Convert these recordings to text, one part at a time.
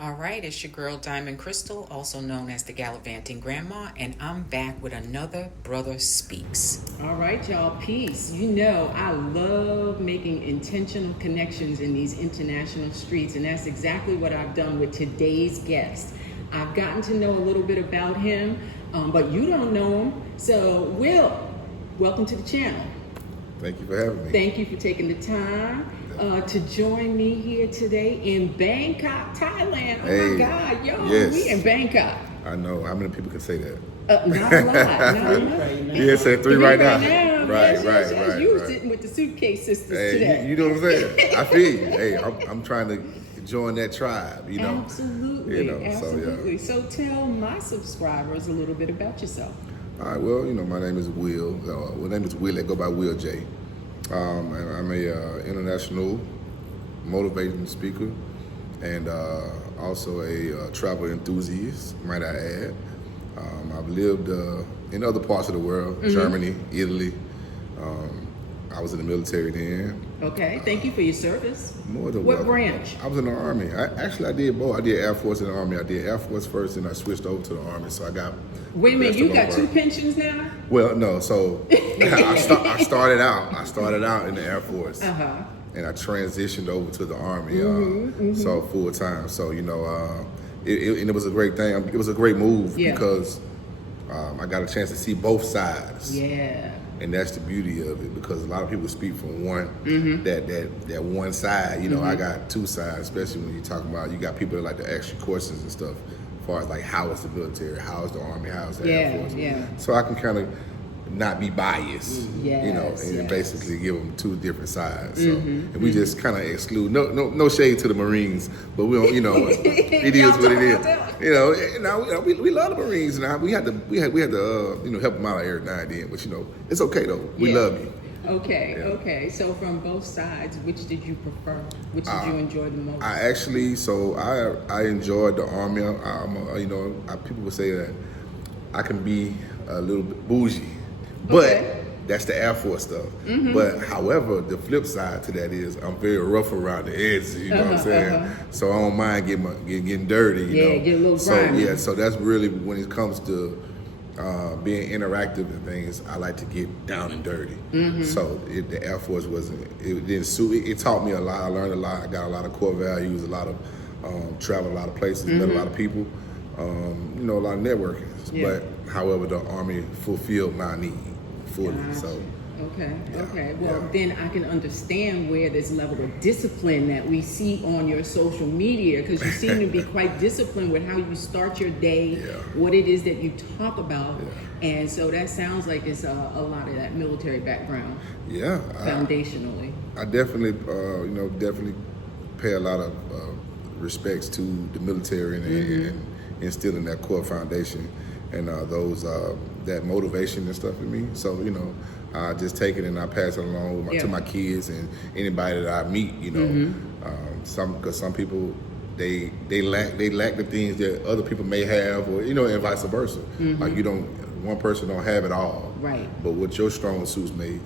All right, it's your girl Diamond Crystal, also known as the Gallivanting Grandma, and I'm back with another Brother Speaks. All right, y'all, peace. You know, I love making intentional connections in these international streets, and that's exactly what I've done with today's guest. I've gotten to know a little bit about him, but you don't know him. So, Will, welcome to the channel. Thank you for having me. Thank you for taking the time to join me here today in Bangkok, Thailand. Oh my God, yo, yes. We in Bangkok. I know. How many people can say that? Not a lot, not a lot. Yeah, say three right now. Right. You were right. sitting with the suitcase sisters Hey, today. you know what I'm saying? I feel you. Hey, I'm trying to join that tribe, you know? Absolutely, absolutely. So, So tell my subscribers a little bit about yourself. All right, well, my name is Will. My name is Will. I go by Will J. And I'm a international motivating speaker and also a travel enthusiast, might I add. I've lived in other parts of the world, Germany, Italy. I was in the military then. Okay, thank you for your service. More than what welcome. branch? I was in the Army. I did both. I did Air Force and the Army. I did Air Force first, and I switched over to the Army. So I got. Wait a minute, you got two pensions now? Well, no. So I started out in the Air Force, and I transitioned over to the Army. So full time. So it was a great thing. It was a great move because I got a chance to see both sides. Yeah. And that's the beauty of it, because a lot of people speak from one that one side. I got two sides, especially when you talk about, you got people that like to ask you questions and stuff, as far as like how is the military, how is the Army, how is the Air Force. Yeah. So I can kind of not be biased, and basically give them two different sides. So and we just kind of exclude no shade to the Marines, but we don't, it is what it is. We love the Marines, and we had to help them out every now and then. But it's okay though. We love you. Okay. So from both sides, which did you prefer? Which did you enjoy the most? I enjoyed the Army. People would say that I can be a little bit bougie, but that's the Air Force stuff. But however, the flip side to that is I'm very rough around the edges. You know what I'm saying? So I don't mind getting dirty. Get a little grimy. So that's really when it comes to being interactive and things. I like to get down and dirty. So the Air Force it didn't suit. It taught me a lot. I learned a lot. I got a lot of core values. A lot of traveled a lot of places, met a lot of people. A lot of networking. But however, the Army fulfilled my need fully. Gotcha. So. Okay. Well, then I can understand where this level of discipline that we see on your social media, because you seem to be quite disciplined with how you start your day, what it is that you talk about, and so that sounds like it's a lot of that military background. Yeah. Foundationally. I definitely, definitely pay a lot of respects to the military and instilling that core foundation and that motivation and stuff in me. So I just take it and I pass it along to my kids and anybody that I meet. Because some people they lack the things that other people may have, or and vice versa. Like one person don't have it all. Right. But what your strong suits may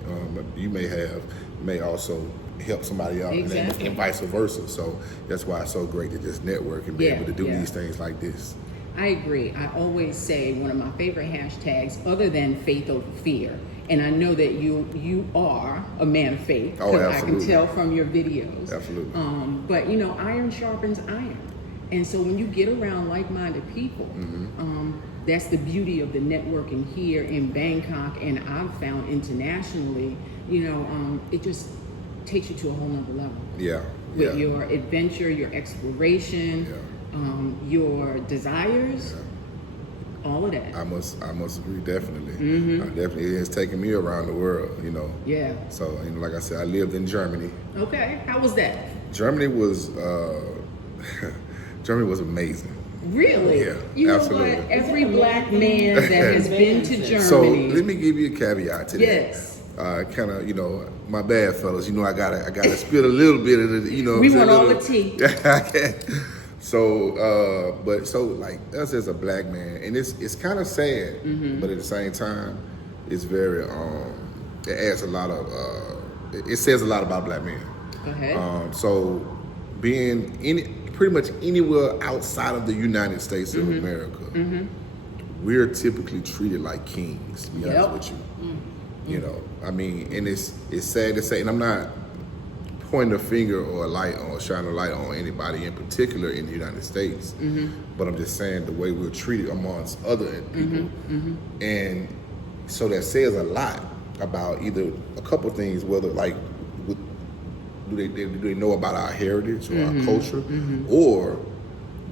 also help somebody out, and vice versa. So that's why it's so great to just network and be able to do these things like this. I agree. I always say one of my favorite hashtags, other than faith over fear, and I know that you are a man of faith, because I can tell from your videos. Absolutely. But iron sharpens iron, and so when you get around like-minded people, that's the beauty of the networking here in Bangkok, and I've found internationally. It just takes you to a whole nother level. With your adventure, your exploration. Your desires, all of that. I must agree, definitely. Definitely, it has taken me around the world, Yeah. So, like I said, I lived in Germany. Okay, how was that? Germany was amazing. Really? Yeah, absolutely. Know what? Every black man that has been to Germany. So let me give you a caveat to that. Yes. Kind of, my bad, fellas. I gotta spit a little bit of the, We want all the tea. So, like us as a black man, and it's kind of sad, but at the same time, it's very it adds a lot of it says a lot about black men. Go ahead. So being pretty much anywhere outside of the United States of America, we're typically treated like kings, to be honest with you. You know, I mean, and it's sad to say, and I'm not pointing a finger or a light on, shining a light on anybody in particular in the United States, but I'm just saying the way we're treated amongst other people. And so that says a lot about either a couple things, whether like, do they know about our heritage or our culture, or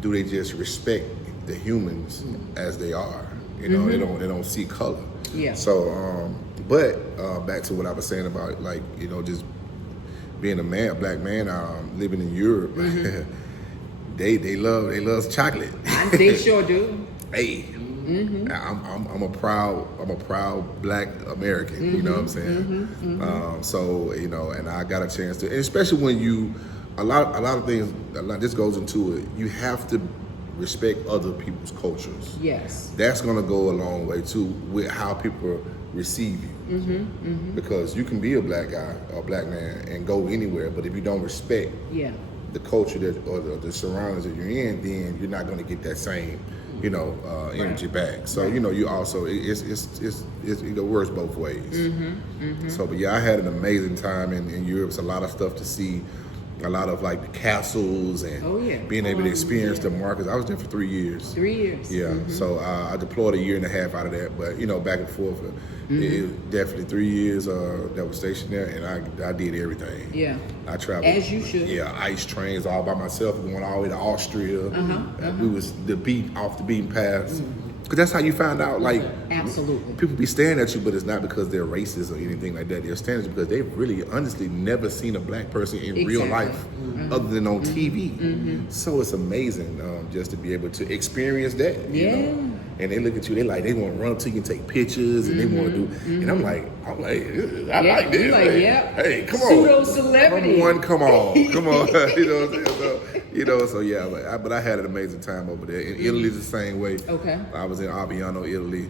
do they just respect the humans as they are? You know, they don't see color. Yeah. So, but back to what I was saying about, like, you know, just being a black man, living in Europe, they love chocolate. They sure do. Hey, I'm a proud Black American. You know what I'm saying? So, you know, and I got a chance to, and especially when you, a lot of things. This goes into it. You have to respect other people's cultures. Yes. That's gonna go a long way too with how people receive you. Because you can be a black guy or a black man and go anywhere, but if you don't respect the culture that or the surroundings that you're in, then you're not gonna get that same, you know, energy back. So you know, you also it works both ways. So, but yeah, I had an amazing time in Europe. It's a lot of stuff to see. A lot of like the castles and being able to experience the markets. I was there for 3 years. 3 years. Yeah. So I deployed a year and a half out of that, but you know, back and forth. It definitely 3 years that was stationed there, and I did everything. Yeah. I traveled. As you should. Yeah, ice trains all by myself, going all the way to Austria. We was off the beaten paths. Because that's how you find out, like, absolutely, people be staring at you, but it's not because they're racist or anything like that. They're staring at you because they've really, honestly, never seen a black person in real life other than on TV. So it's amazing just to be able to experience that, you know? And they look at you, they want to run up to you and take pictures, and they want to do, and I'm like, I like this. Like, hey, come on. Pseudo-celebrity. Come on. You know what I'm saying? So, you know, so yeah, but I had an amazing time over there. In Italy's the same way. Okay. I was in Aviano, Italy.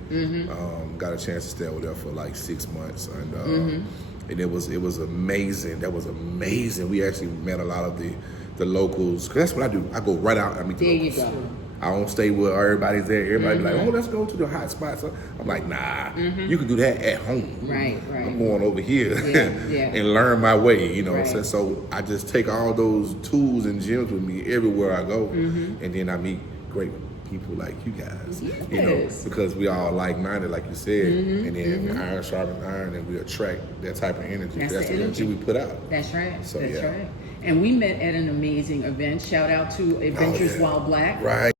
Got a chance to stay over there for like 6 months, and it was amazing. That was amazing. We actually met a lot of the locals. Cause that's what I do. I go right out and meet the locals. There you go. I don't stay where everybody's there. Everybody be like, oh, let's go to the hot spots. So I'm like, nah, you can do that at home. Right. I'm going over here and learn my way, you know what I'm saying? So I just take all those tools and gems with me everywhere I go, and then I meet great people like you guys, you know, because we all like-minded, like you said, and then iron sharpens iron, and we attract that type of energy. That's the energy we put out. That's right. So, That's right. And we met at an amazing event. Shout out to Adventures While Black. Right.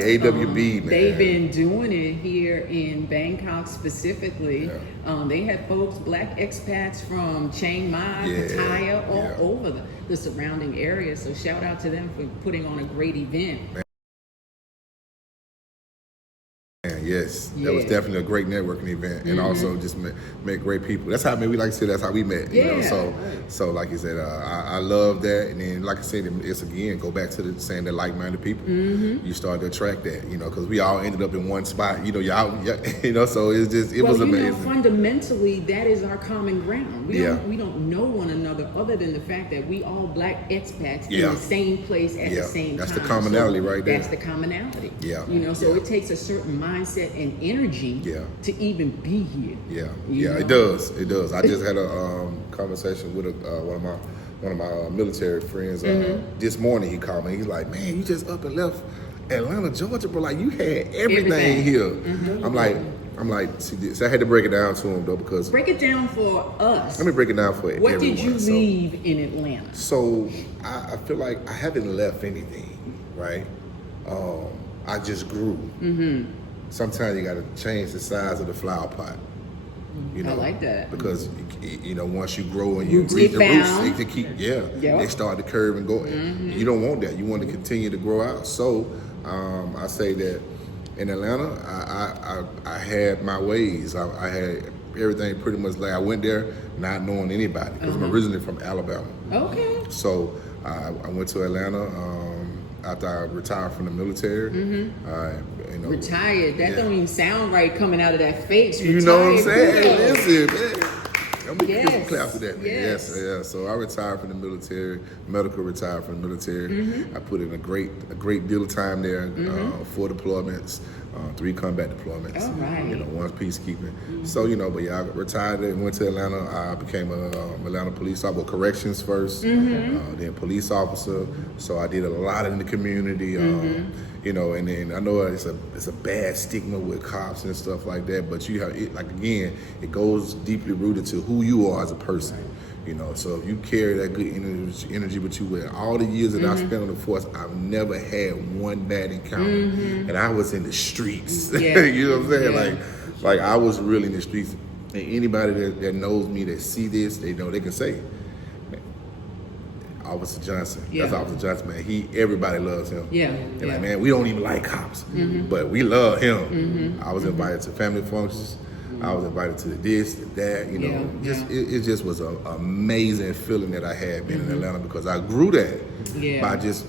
AWB, man. They've been doing it here in Bangkok specifically. They had folks, black expats from Chiang Mai, Pattaya, all over the surrounding area. So shout out to them for putting on a great event. Yes, that was definitely a great networking event, and also just met great people. That's how we like to say. That's how we met. You know? So like you said, I love that. And then, like I said, it's again go back to the saying that like-minded people. You start to attract that, you know, because we all ended up in one spot. You know, you know. So it's just was amazing. You know, fundamentally, that is our common ground. We don't know one another other than the fact that we all black expats in the same place at the same time. That's the commonality right there. That's the commonality. Yeah. You know, so it takes a certain mindset and energy to even be here. It does. I just had a conversation with one of my military friends this morning. He called me. He's like, man, you just up and left Atlanta, Georgia, bro. Like, you had everything here. I'm like, so I had to break it down to him though, because break it down for us. Let me break it down for everyone. What did you leave in Atlanta? So I feel like I haven't left anything, right? I just grew. Sometimes you got to change the size of the flower pot. You know, I like that. Because, you know, once you grow and you reach the roots, they keep, they start to curve and go. You don't want that. You want to continue to grow out. So I say that in Atlanta, I had my ways. I had everything pretty much like I went there not knowing anybody because I'm originally from Alabama. Okay. So I went to Atlanta after I retired from the military. You know, retired? That don't even sound right coming out of that face. You know what I'm saying? Hey, listen, man. I'm gonna give some Yes, claps to that, man. yes. Yeah. So I retired from the military, medical retired from the military. I put in a great deal of time there, 4 deployments, 3 combat deployments. All right. You know, 1 peacekeeping. So, but yeah, I retired and went to Atlanta. I became a Atlanta police officer, corrections first, then police officer. So I did a lot in the community. And then I know it's a bad stigma with cops and stuff like that, but you have it, like, again, it goes deeply rooted to who you are as a person. So if you carry that good energy with you, with all the years that I spent on the force, I've never had one bad encounter, and I was in the streets. Yeah. You know what I'm saying? Yeah. Like I was really in the streets. And anybody that knows me, that see this, they know they can say, man, Officer Johnson. Yeah. That's Officer Johnson, man. Everybody loves him. Yeah. They're like, man, we don't even like cops, but we love him. I was invited to family functions. I was invited to this, to that, It just was an amazing feeling that I had being in Atlanta, because I grew that by just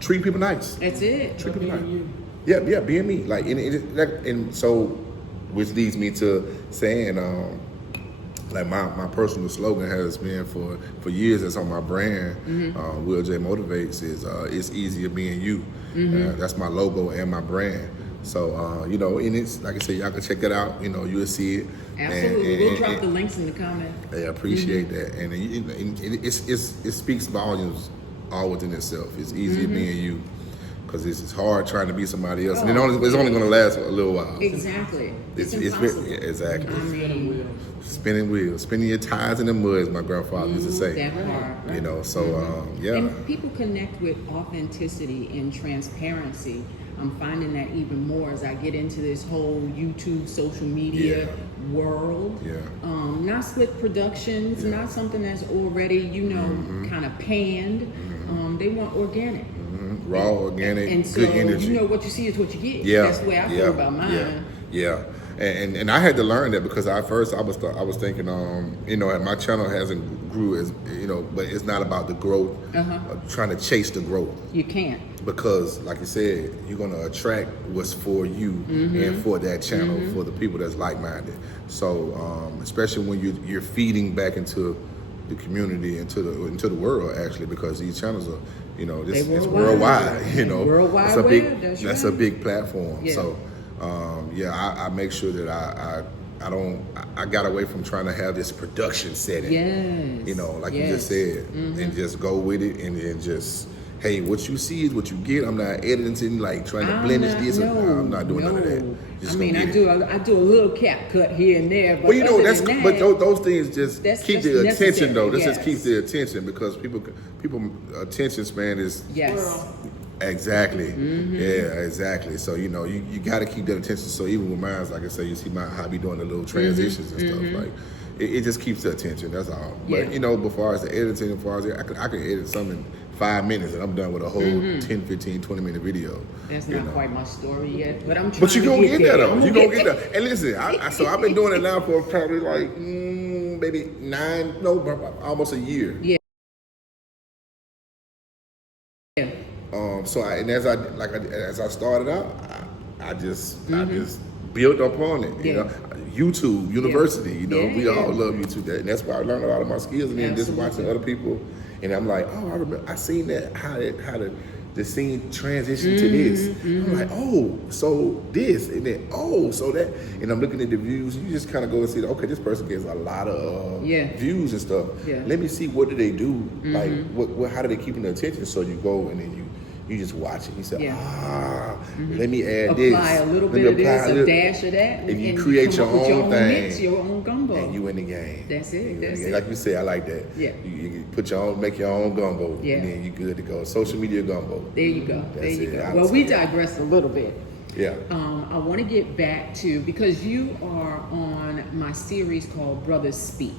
treating people nice. That's it. Treat people nice. Yeah, being me. Like, and so, which leads me to saying, like my personal slogan has been for years, that's on my brand, Will J Motivates, is it's easier being you. That's my logo and my brand. So, and it's, like I said, y'all can check that out. You'll see it. Absolutely. We'll drop the links in the comment. I appreciate that. And it speaks volumes all within itself. It's easier being you, because it's hard trying to be somebody else. And it's only going to last a little while. Exactly. It's impossible. Exactly. I mean, Spinning wheels. Spinning your tires in the mud, as my grandfather used to say. that part. Yeah. And people connect with authenticity and transparency. I'm finding that even more as I get into this whole YouTube, social media world. Yeah. Not slick productions, not something that's already, kind of panned. They want organic. Raw, organic, and so, good energy. What you see is what you get. Yeah. That's the way I feel about mine. Yeah. And I had to learn that, because at first I was thinking, my channel hasn't grew as, but it's not about the growth, trying to chase the growth. You can't. Because, like you said, you're going to attract what's for you and for that channel, for the people that's like-minded. So, especially when you're feeding back into the community, into the world, actually, because these channels are, it's worldwide. Worldwide it's that's a big platform. Yeah. So, I make sure that I got away from trying to have this production setting. Yes. Like you just said, and just go with it, and then just, hey, what you see is what you get. I'm not editing, like trying to blemish this. I'm not doing none of that. Just I do a little cap cut here and there. But those things just keep the attention, though. This just keeps the attention, because people attention span is exactly. Yeah, exactly. So you got to keep that attention. So even with mine, like I say, you see how I be doing the little transitions and stuff, like it just keeps the attention. That's all. But before as the editing, I can edit something 5 minutes and I'm done with a whole 10, 15, 20-minute video. That's not quite my story yet, but I'm trying. But you gonna get there, though. You gonna get there. And listen, so I've been doing it now for probably like maybe almost a year. Yeah. So as I started out, I just built upon it. YouTube University. We all love YouTube, and that's where I learned a lot of my skills. And then just watching other people, and I'm like, I remember I seen that how the scene transition to this. I'm like, so this, and then so that, and I'm looking at the views. You just kind of go and see, okay, this person gets a lot of views and stuff. Yeah. Let me see, what do they do? Like, how do they keep the attention? So you go and then you just watch it. You say, let me add this. Apply a little bit of this, a dash of that. And you create your own thing. Mix, your own gumbo. And you in the game. That's it. Like you say, I like that. Yeah. You put your own, make your own gumbo. Yeah. And then you good to go. Social media gumbo. There you go. That's it. Well, we digressed a little bit. Yeah. I want to get back to, because you are on my series called Brothas Speak.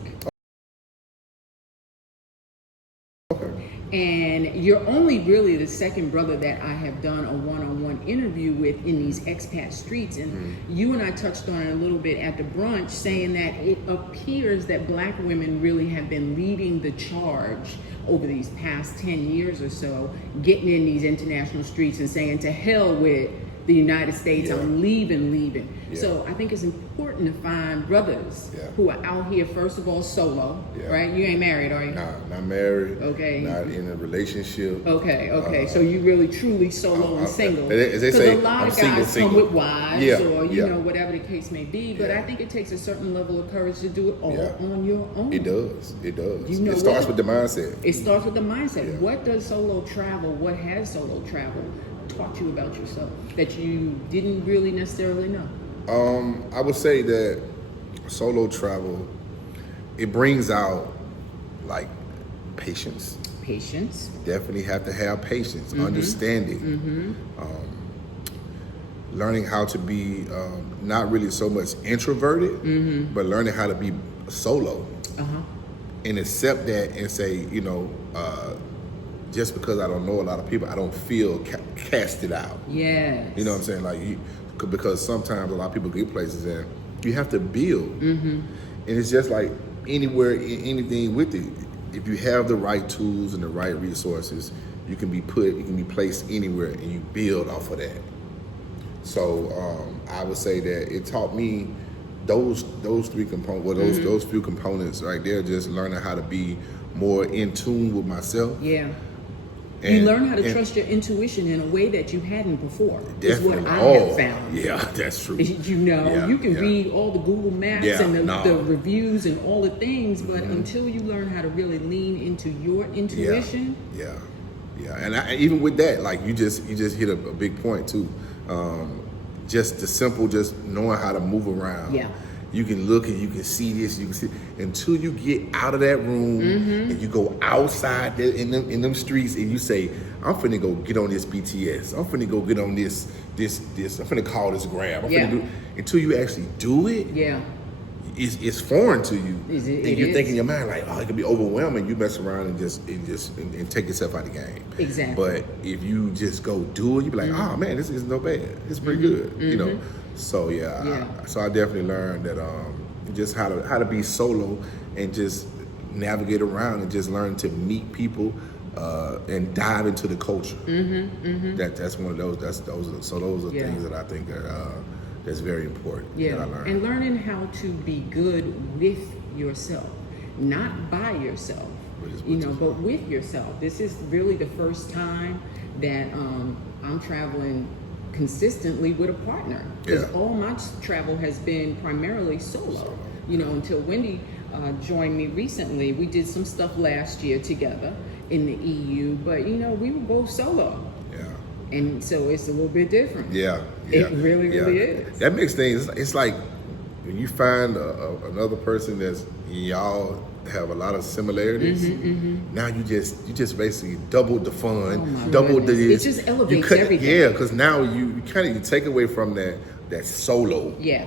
And you're only really the second brother that I have done a one-on-one interview with in these expat streets. And you and I touched on it a little bit at the brunch, saying that it appears that Black women really have been leading the charge over these past 10 years or so, getting in these international streets and saying, to hell with the United States. Yeah. I'm leaving. Yeah. So I think it's important to find brothers Yeah. who are out here, first of all, solo, Yeah. right? You ain't married, are you? Nah, not married. Okay. Not in a relationship. Okay. So you really truly solo and single. As they 'Cause say, a lot I'm of guys single. come with wives Yeah, or yeah. whatever the case may be. But Yeah. I think it takes a certain level of courage to do it all Yeah. on your own. It does. You know It starts what? with the mindset. It starts with the mindset. Yeah. What does solo travel? What has solo travel taught you about yourself that you didn't really necessarily know? I would say that solo travel, it brings out like patience. Patience. Definitely have to have patience, Mm-hmm. understanding, learning how to be not really so much introverted, Mm-hmm. but learning how to be solo Uh-huh. and accept that and say, just because I don't know a lot of people, I don't feel casted out. Yes. You know what I'm saying? Like because sometimes a lot of people get places and you have to build, and it's just like anywhere, anything with it. If you have the right tools and the right resources, you can be placed anywhere, and you build off of that. So I would say that it taught me those three components, well, those few components right there, just learning how to be more in tune with myself. Yeah. And, you learn how to and trust your intuition in a way that you hadn't before. Is Definitely. what I have found. Yeah, that's true. You can yeah. read all the Google Maps Yeah, and the no. reviews and all the things, but until you learn how to really lean into your intuition, Yeah. And even with that, like you just hit a big point too. Just the simple, just knowing how to move around. Yeah. You can look and you can see this, you can see until you get out of that room and you go outside there in them streets and you say, I'm finna go get on this BTS. I'm finna go get on this. I'm finna call this Grab. I'm finna do until you actually do it. yeah. It's foreign to you, It and you're is. thinking in your mind like, oh, it can be overwhelming. You mess around and just take yourself out of the game. Exactly. But if you just go do it, you be like, oh man, this is no bad. It's pretty good, you know. So so I definitely learned that just how to be solo and just navigate around and just learn to meet people and dive into the culture. That's one of those. Those are Yeah. things that I think that. That's very important. Yeah, That I learned. and learning how to be good with yourself, not by yourself, but with yourself. This is really the first time that I'm traveling consistently with a partner, because all my travel has been primarily solo. Until Wendy joined me recently. We did some stuff last year together in the EU, but we were both solo. And so it's a little bit different. Yeah. It really is. That makes things. It's like when you find another person that's y'all have a lot of similarities. Now you just basically doubled the fun, doubled the. It just elevates everything. Yeah, because now you take away from that solo. Yeah.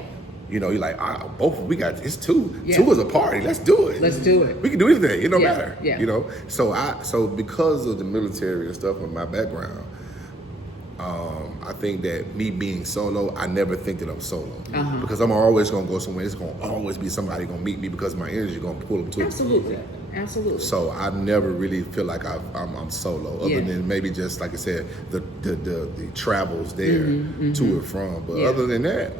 You're like, both we got it's two. Yeah. Two is a party. Let's do it. Let's do it. We can do anything. It don't Yeah, matter. yeah. So because of the military and stuff and my background. I think that me being solo, I never think that I'm solo because I'm always gonna go somewhere. It's gonna always be somebody gonna meet me because my energy gonna pull them to Absolutely. me. Absolutely. So I never really feel like I'm solo, other than maybe just like I said, the travels there to and from. But other than that,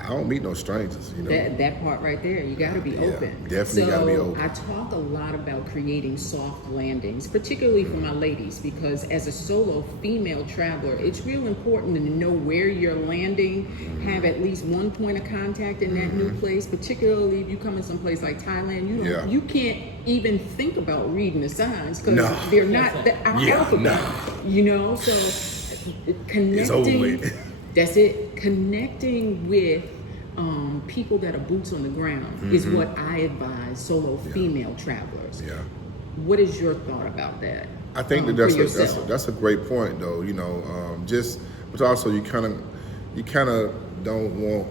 I don't meet no strangers, That part right there, you got to be open. Definitely got to be open. I talk a lot about creating soft landings, particularly for my ladies, because as a solo female traveler, it's real important to know where you're landing, have at least one point of contact in that new place, particularly if you come in some place like Thailand. You can't even think about reading the signs because they're not our alphabet. So connecting. It's over with. That's it. Connecting with people that are boots on the ground is what I advise solo female travelers. Yeah. What is your thought about that? I think that's a great point, though. But also you kind of don't want.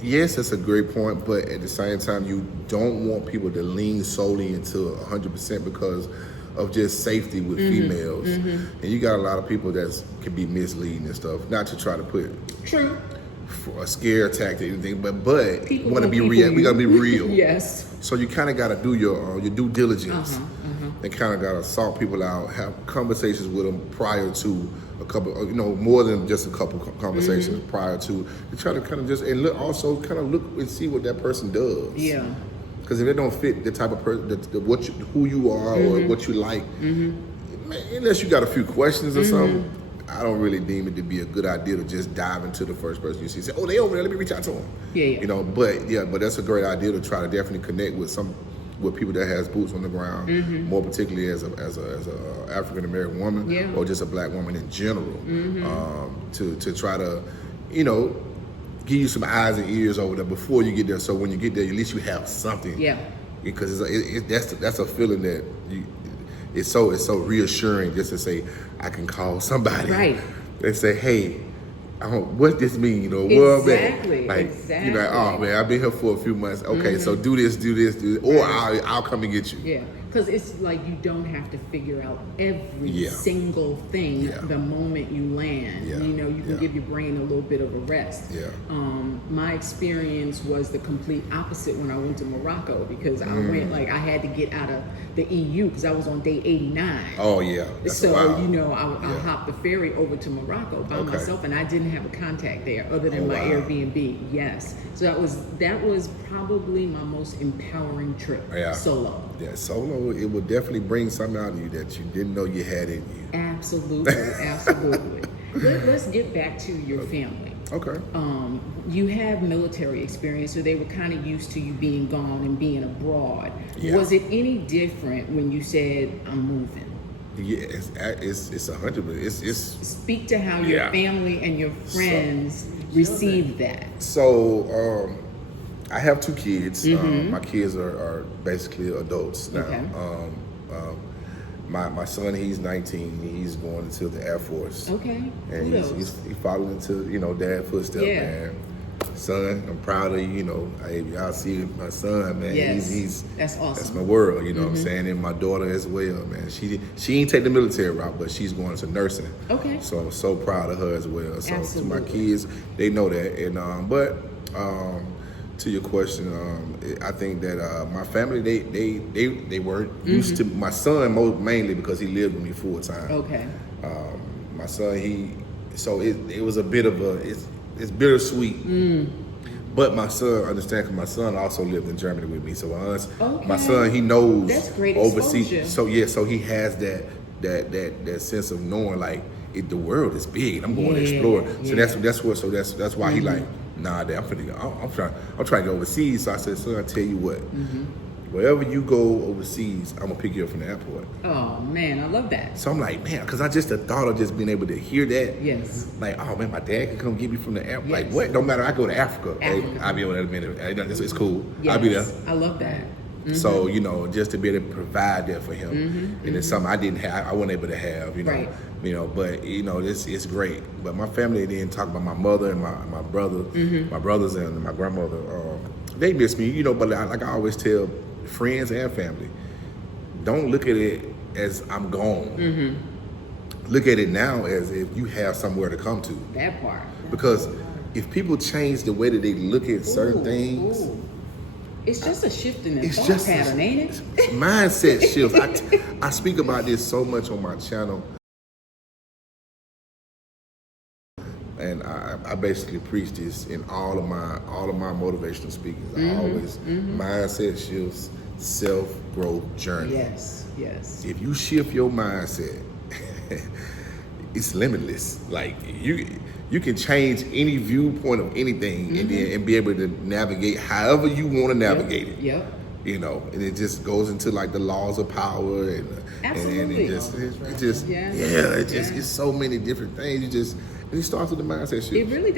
Yes, it's a great point, but at the same time, you don't want people to lean solely into 100% because of just safety with females. And you got a lot of people that can be misleading and stuff. Not to try to put a scare tactic or anything, but want to be real. We gotta be real. Yes. So you kind of got to do your due diligence and kind of got to sort people out, have conversations with them prior to a couple, more than just a couple conversations prior to try to kind of just, and also kind of look and see what that person does. Yeah. Because if they don't fit the type of person, who you are or what you like, man, unless you got a few questions or something, I don't really deem it to be a good idea to just dive into the first person you see. Say, oh, they over there, let me reach out to them. Yeah. But that's a great idea to try to definitely connect with people that has boots on the ground, more particularly as a African American woman or just a black woman in general, to try to, give you some eyes and ears over there before you get there. So when you get there, at least you have something. Yeah. Because that's a feeling that it's so reassuring just to say I can call somebody and say, hey, what this mean, Exactly. You're like, oh man, I've been here for a few months. Okay, so do this, or I'll come and get you. Yeah, because it's like you don't have to figure out every single thing the moment you land. Yeah. You can give your brain a little bit of a rest. Yeah. My experience was the complete opposite when I went to Morocco, because I went, I had to get out of the EU because I was on day 89. Oh yeah. So I hopped the ferry over to Morocco by myself, and I didn't have a contact there other than my Airbnb. Yes, so that was probably my most empowering trip. Solo. Yeah, solo. It will definitely bring something out of you that you didn't know you had in you. Absolutely, absolutely. Let's get back to your family. Okay. You have military experience, so they were kind of used to you being gone and being abroad. Yeah. Was it any different when you said, I'm moving? Yeah, it's 100%. It's Speak to how your family and your friends received that. So, I have 2 kids. My kids are basically adults now. Okay. My son, he's 19. He's going into the Air Force. Okay. And he followed into Dad's footsteps, man. Son, I'm proud of you. Y'all see my son, man. Yes. That's awesome. That's my world, what I'm saying, and my daughter as well, man. She ain't take the military route, but she's going to nursing. Okay. So I'm so proud of her as well. So Absolutely. to my kids, they know that, and but to your question, I think that my family they weren't used to my son mainly because he lived with me full time. Okay. My son, it was a bit of it's bittersweet. But my son understands because my son also lived in Germany with me. So my son, he knows that's great overseas. exposure. So he has that sense of knowing the world is big. I'm going to explore. So that's why he like, nah, I'm trying to go overseas. So I said, son, I tell you what, wherever you go overseas, I'm gonna pick you up from the airport. Oh man, I love that. So I'm like, man, because I just the thought of just being able to hear that. Yes. Like, oh man, my dad can come get me from the airport. Yes. Like, what? Don't matter. I go to Africa. Africa. I'll be over there in a minute. It's cool. Yes. I'll be there. I love that. So just to be able to provide that for him, and it's something I didn't have, I wasn't able to have, Right. But it's great. But my family didn't talk about my mother and my brother, my brothers and my grandmother. They miss me, But like I always tell friends and family, don't look at it as I'm gone. Look at it now as if you have somewhere to come to. That part. Because if people change the way that they look at certain things. It's just a shift in the It's thought just pattern, ain't it? Mindset shift. I speak about this so much on my channel, and I basically preach this in all of my motivational speakings. I always mindset shifts, self-growth journey. Yes. If you shift your mindset, it's limitless. Like you can change any viewpoint of anything and be able to navigate however you want to navigate it. Yep. And it just goes into the laws of power and Absolutely. it's so many different things. It starts with the mindset shift. It really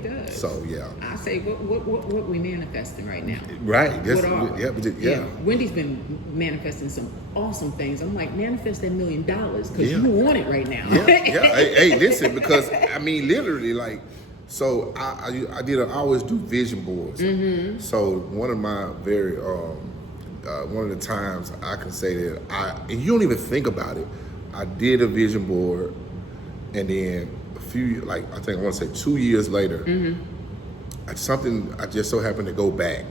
does. So yeah. I say what we manifesting right now. Right. Wendy's been manifesting some awesome things. I'm like, manifest that $1 million because you want it right now. Hey, listen, because literally, so I always do vision boards. So one of my very one of the times I can say that and you don't even think about it. I did a vision board, and then I think I want to say 2 years later, I just so happened to go back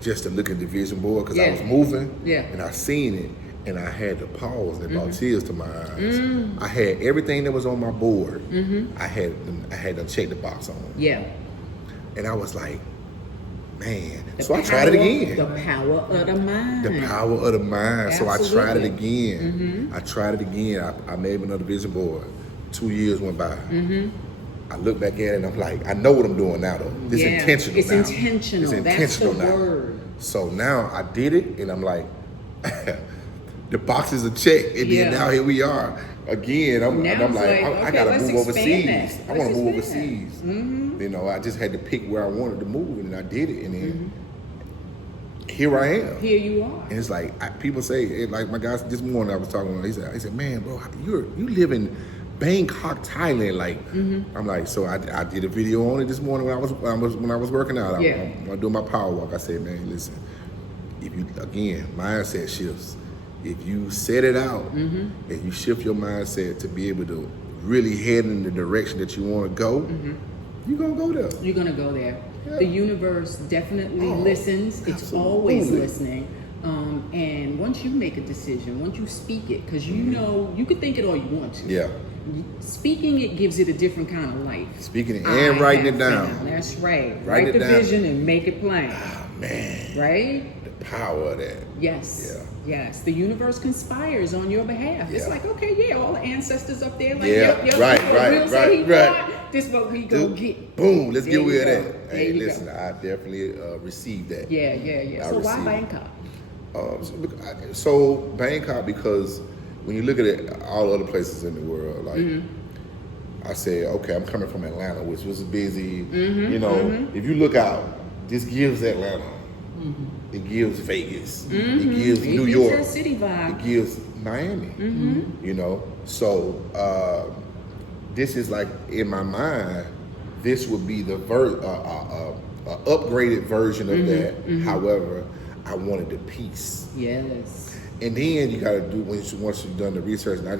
just to look at the vision board because I was moving and I seen it, and I had to pause and it brought tears to my eyes. I had everything that was on my board. I had to check the box on. Yeah. And I was like, man. So I tried it again. The power of the mind. The power of the mind. Absolutely. So I tried it again. I tried it again. I made another vision board. 2 years went by. I look back at it and I'm like, I know what I'm doing now though. This is intentional it's now. Intentional. It's intentional. That's the now. word. So now I did it and I'm like, the boxes are checked. And then now here we are. Again, I'm like, I gotta move overseas. I want to move overseas. You know, I just had to pick where I wanted to move and I did it. And then here I am. Here you are. And it's like, people say, like my guy this morning I was talking to him, he said, man, bro, you live in Bangkok, Thailand. Like, I'm like, so I did a video on it this morning when I was working out. I was doing my power walk. I said, man, listen, if you, again, mindset shifts. If you set it out and you shift your mindset to be able to really head in the direction that you want to go, you're going to go there. You're going to go there. Yeah. The universe definitely listens. It's Absolutely. always listening. And once you make a decision, once you speak it, because you know, you can think it all you want to. Yeah. Speaking it gives it a different kind of life. Speaking it and writing it down. That's right. Write Write it the down. vision and make it plain. Oh, man. Right? The power of that. Yes. Yeah. Yes. The universe conspires on your behalf. It's Yeah. like, okay, all the ancestors up there, like, Yeah. yep, Right. we'll say he fought. This is what we go get. Boom, let's There get rid you of go. that. There Hey, you listen, go. I definitely received that. Yeah. I So why received it. Bangkok? So Bangkok, because when you look at it, all other places in the world, like I said, okay, I'm coming from Atlanta, which was busy. You know, if you look out, this gives Atlanta. It gives Vegas. It gives New gives York. that city vibe. It gives Miami. You know, so this is like in my mind, this would be the upgraded version of that. However, I wanted the peace. Yes. And then you got to do once you've done the research, and I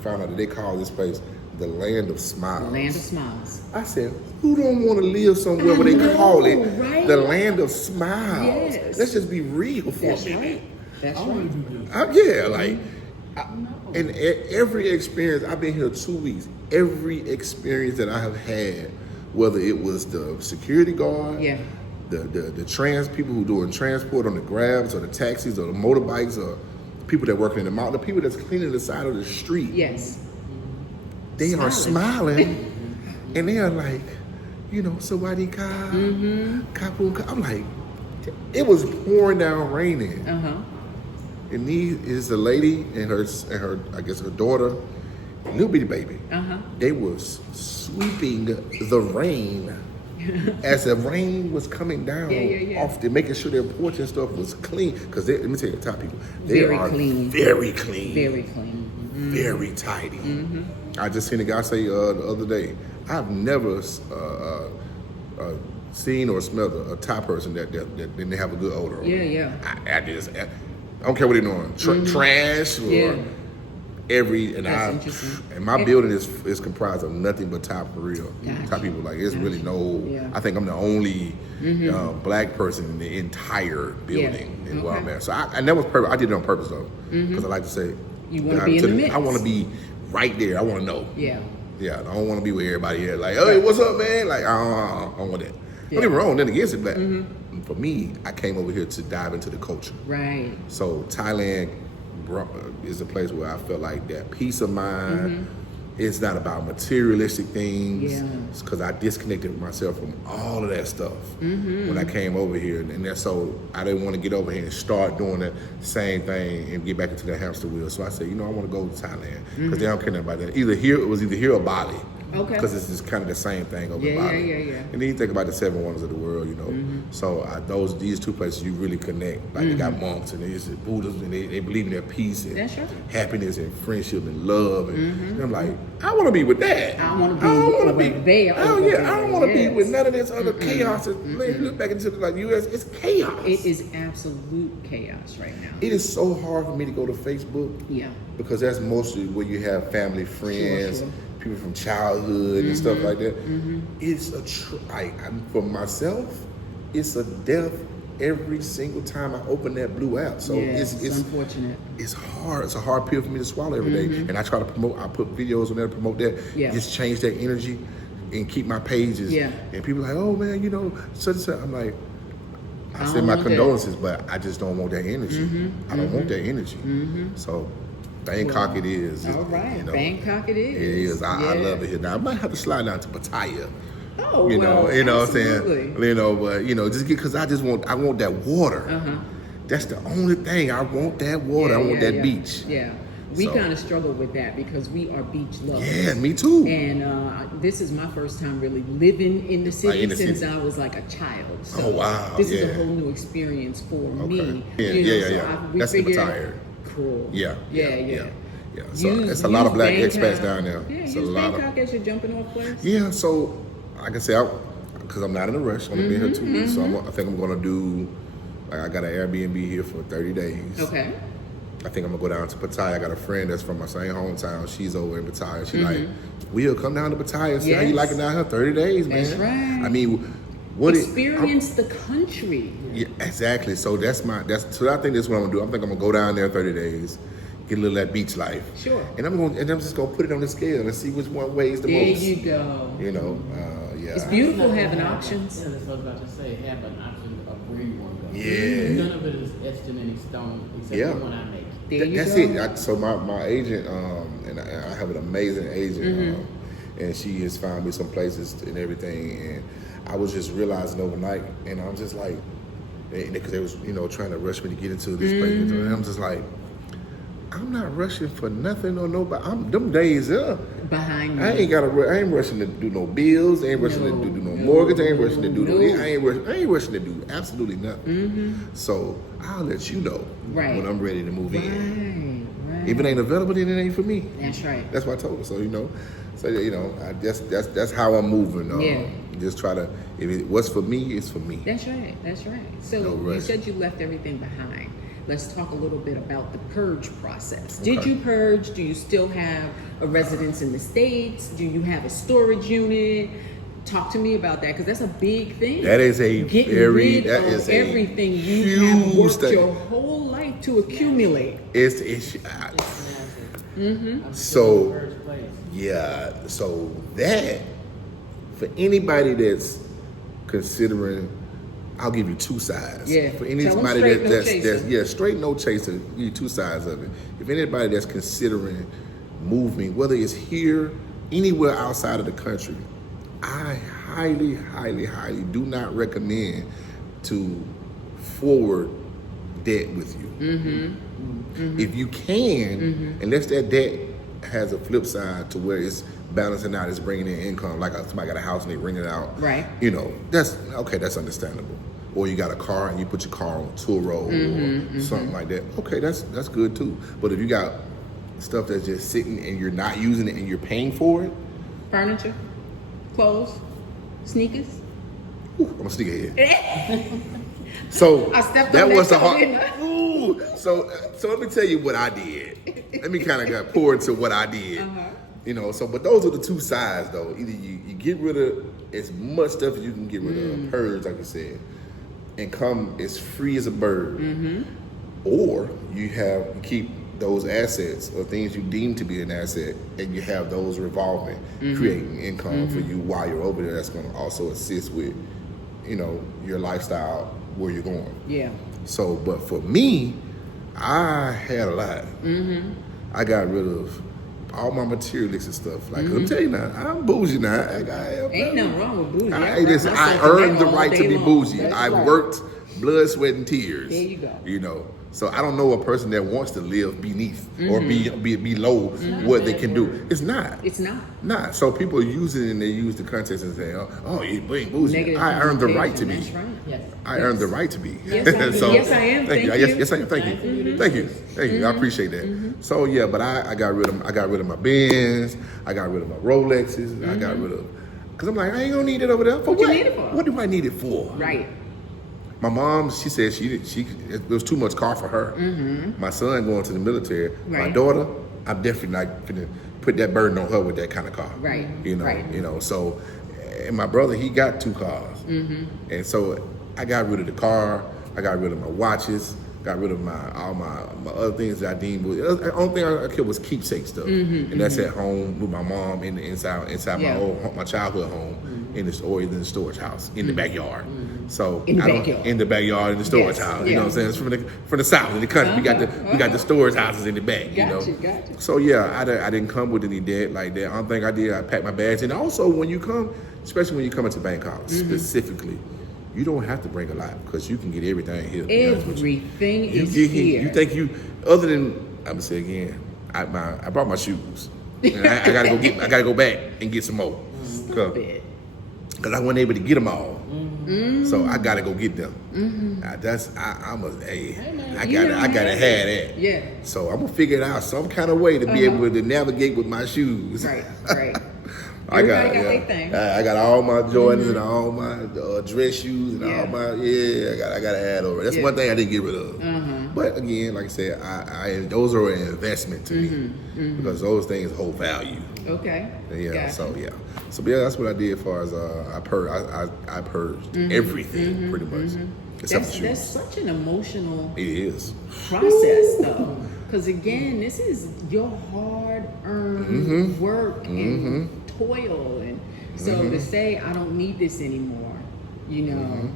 found out that they call this place the Land of Smiles. Land of Smiles. I said, who don't want to live somewhere where they call it right? the Land of Smiles? Yes. Let's just be real for That's a minute. right. That's right. And every experience, I've been here 2 weeks. Every experience that I have had, whether it was the security guard, the trans people who doing transport on the grabs or the taxis or the motorbikes or people that working in the mountain, the people that's cleaning the side of the street. Yes. They are smiling and they are like, you know, sawadee ka, kapun ka. I'm like, it was pouring down raining. And these is a lady and her, I guess her daughter, little bitty baby. They was sweeping the rain as the rain was coming down off, they making sure their porch and stuff was clean. Because let me tell you, the top people, they are clean. very clean, Very clean. very tidy. I just seen a guy say the other day, I've never seen or smelled a Thai person that didn't have a good odor. Yeah. I don't care what they're doing, trash or That's interesting. and my building is comprised of nothing but Thai for real. Thai people, like it's really no. I think I'm the only black person in the entire building in where I'm at. So and that was purpose. I did it on purpose though, because I like to say, You want to be in the mix. I want to be right there. I want to know. Yeah. I don't want to be with everybody here. Like, hey, what's up, man? Like, I don't want that. Don't get me wrong, nothing against it, but for me, I came over here to dive into the culture. Right. So Thailand is a place where I felt like that peace of mind. It's not about materialistic things, because I disconnected myself from all of that stuff when I came over here, and that's so I didn't want to get over here and start doing the same thing and get back into the hamster wheel. So I said, I want to go to Thailand because they don't care nothing about that. It was either here or Bali. Okay. Because it's just kind of the same thing over Bali. And then you think about the 7 wonders of the world, So these two places you really connect. Like they got monks and there's Buddhists and they believe in their peace and happiness and friendship and love. And I'm like, I want to be with that. I want to be there. I don't want to be with none of this other chaos. Man, look back into the U.S. It's chaos. It is absolute chaos right now. It is so hard for me to go to Facebook. Yeah. Because that's mostly where you have family, friends, people from childhood and stuff like that. It's for myself, it's a death every single time I open that blue app. So it's it's unfortunate. it's hard. It's a hard pill for me to swallow every day. And I try to promote. I put videos on there to promote that. Yeah. Just change that energy and keep my pages. Yeah. And people are like, oh man, you know, such and such. I'm like, I don't send my want that. condolences, but I just don't want that energy. I don't want that energy. So Bangkok it is. All right, You know, Bangkok it is. It is. I Yeah. love it here. Now I might have to slide down to Pattaya. Oh, You know, well, you know what I'm absolutely. saying? You know, but you know, just because I want that water. That's the only thing. I want that water. I want that beach. Yeah. We So- kind of struggle with that because we are beach lovers. Yeah, me too. And this is my first time really living in the city in the since city. I was like a child. So Oh, wow, This is yeah. a whole new experience for me. Yeah, You know, yeah, so yeah. we That's the figured, Pattaya. Cool. Yeah. Yeah. So Use- it's a lot of use black Bangkok. expats down there. Yeah, It's use a lot Bangkok as your jumping off place. Yeah, so like I said, because I'm not in a rush, I'm gonna be here 2 weeks, so I think I'm gonna do. Like I got an Airbnb here for 30 days. Okay. I think I'm gonna go down to Pattaya. I got a friend that's from my same hometown. She's over in Pattaya. She's like, "We'll come down to Pattaya and see how you Yes. like it down here. 30 days, man." That's right. I mean, what Experience the country. Yeah, exactly. So so I think that's what I'm gonna do. I think I'm gonna go down there 30 days, get a little of that beach life. Sure. And I'm just gonna put it on the scale and see which one weighs the There most. you go. You know, yeah. It's beautiful having options. Yeah, that's what I was about to say. Have an option of where you want to go. Yeah. None of it is etched in any stone except Yeah. the one I make. There you That's go. it. So my agent, and I have an amazing agent, and she has found me some places and everything. And I was just realizing overnight, and I'm just like, because they was trying to rush me to get into this place, and I'm just like, I'm not rushing for nothing or nobody. Them days up. Behind me. I ain't rushing to do no bills. I ain't rushing to do no mortgage. I ain't rushing to do no. I ain't rushing to do absolutely nothing. So I'll let you know Right. when I'm ready to move in. Right. If it ain't available, then it ain't for me. That's right. That's what I told her. So that's how I'm moving. Yeah. Just try to. What's for me is for me. That's right. That's right. So No you rush. said you left everything behind. Let's talk a little bit about the purge process. Did Okay. you purge? Do you still have a residence in the States? Do you have a storage unit? Talk to me about that because that's a big thing. That is a Getting very rid that of is a everything you have huge worked thing. your whole life to accumulate. It's I'm So- in first place. Yeah, so that for anybody that's considering, I'll give you two sides. Yeah, For tell 'em anybody straight, no that's chaser. straight no chaser. Give you two sides of it. If anybody that's considering moving, whether it's here, anywhere outside of the country, I highly, highly, highly do not recommend to forward debt with you. If you can, unless that debt has a flip side to where it's balancing out, it's bringing in income, like somebody got a house and they rent it out. Right. That's okay. That's understandable. Or you got a car and you put your car on tour road or something like that. Okay, that's good too. But if you got stuff that's just sitting and you're not using it and you're paying for it, Furniture, clothes, sneakers. I'm a sneakerhead. So I stepped that on was that the hard. toe, didn't I? Ooh, so let me tell you what I did. Let me kind of pour into what I did. But those are the two sides though. Either you get rid of as much stuff as you can get rid of, purge like you said, and come as free as a bird, or you keep those assets or things you deem to be an asset, and you have those revolving, creating income for you while you're over there. That's going to also assist with, your lifestyle where you're going. Yeah. So, but for me, I had a lot. I got rid of all my materialistic stuff. Like, I'm telling you now, I'm bougie now. Ain't nothing wrong with bougie. I earned the right to be bougie. That's I right. worked blood, sweat, and tears. There you go. So I don't know a person that wants to live beneath or be below what they can do. It's not. It's not. Not. So people use it and they use the context and say, "Oh, you being bougie." Negative I earned the right to be. That's right. Yes. I earned the right to be. Yes, I do. Yes, I am. Thank you. Yes, I am. Thank you. Thank you. I appreciate that. So yeah, but I got rid of my Benz. I got rid of my Rolexes. I got rid of because I'm like I ain't gonna need it over there for What you need it for? What do I need it for? Right. My mom, she said it was too much car for her. My son going to the military. My Right. daughter, I'm definitely not gonna put that burden on her with that kind of car. Right. Right. So, and my brother, he got two cars. And so I got rid of the car. I got rid of my watches. got rid of all my other things that I deemed. The only thing I kept was keepsake stuff, and that's at home with my mom inside my childhood home in the or in the storage house in the backyard. So In the backyard. in the backyard in the storage Yes, house. yeah. You know what I'm saying? It's from the south in the country. We got the storage houses in the back. Gotcha. So yeah, I didn't come with any debt like that. I don't think I did. I packed my bags, and also when you come, especially when you come into Bangkok specifically. You don't have to bring a lot because you can get everything here. to be honest with you. Everything is here. You think other than I'm gonna say again, I brought my shoes. And I gotta go back and get some more. Stop it. Cause I wasn't able to get them all, so I gotta go get them. I gotta have that. Yeah. So I'm gonna figure it out some kind of way to be able to navigate with my shoes. Right. Everybody got their thing. I got all my Jordans and all my dress shoes and all my I gotta add over. That's one thing I didn't get rid of. But again, like I said, those are an investment to me because those things hold value. Okay. Yeah. Gotcha. So that's what I did as far as I purged everything pretty much except the shoes. That's such an emotional It is. process, though. Because again, this is your hard-earned work and toil, and so to say, I don't need this anymore, you know.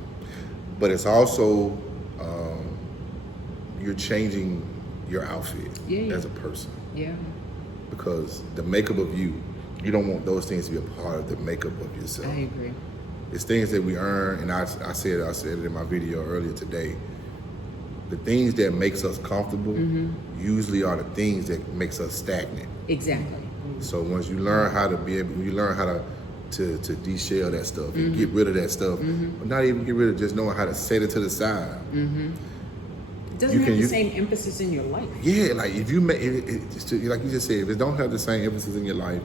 But it's also you're changing your outfit as a person Yeah. because the makeup of you don't want those things to be a part of the makeup of yourself. I agree. It's things that we earn, and I said it in my video earlier today. The things that makes us comfortable usually are the things that makes us stagnant. Exactly. So once you learn how to to de-shell that stuff and get rid of that stuff, but not even get rid of, just knowing how to set it to the side. It doesn't have the same emphasis in your life. Yeah, like if you make like you just said, if it don't have the same emphasis in your life,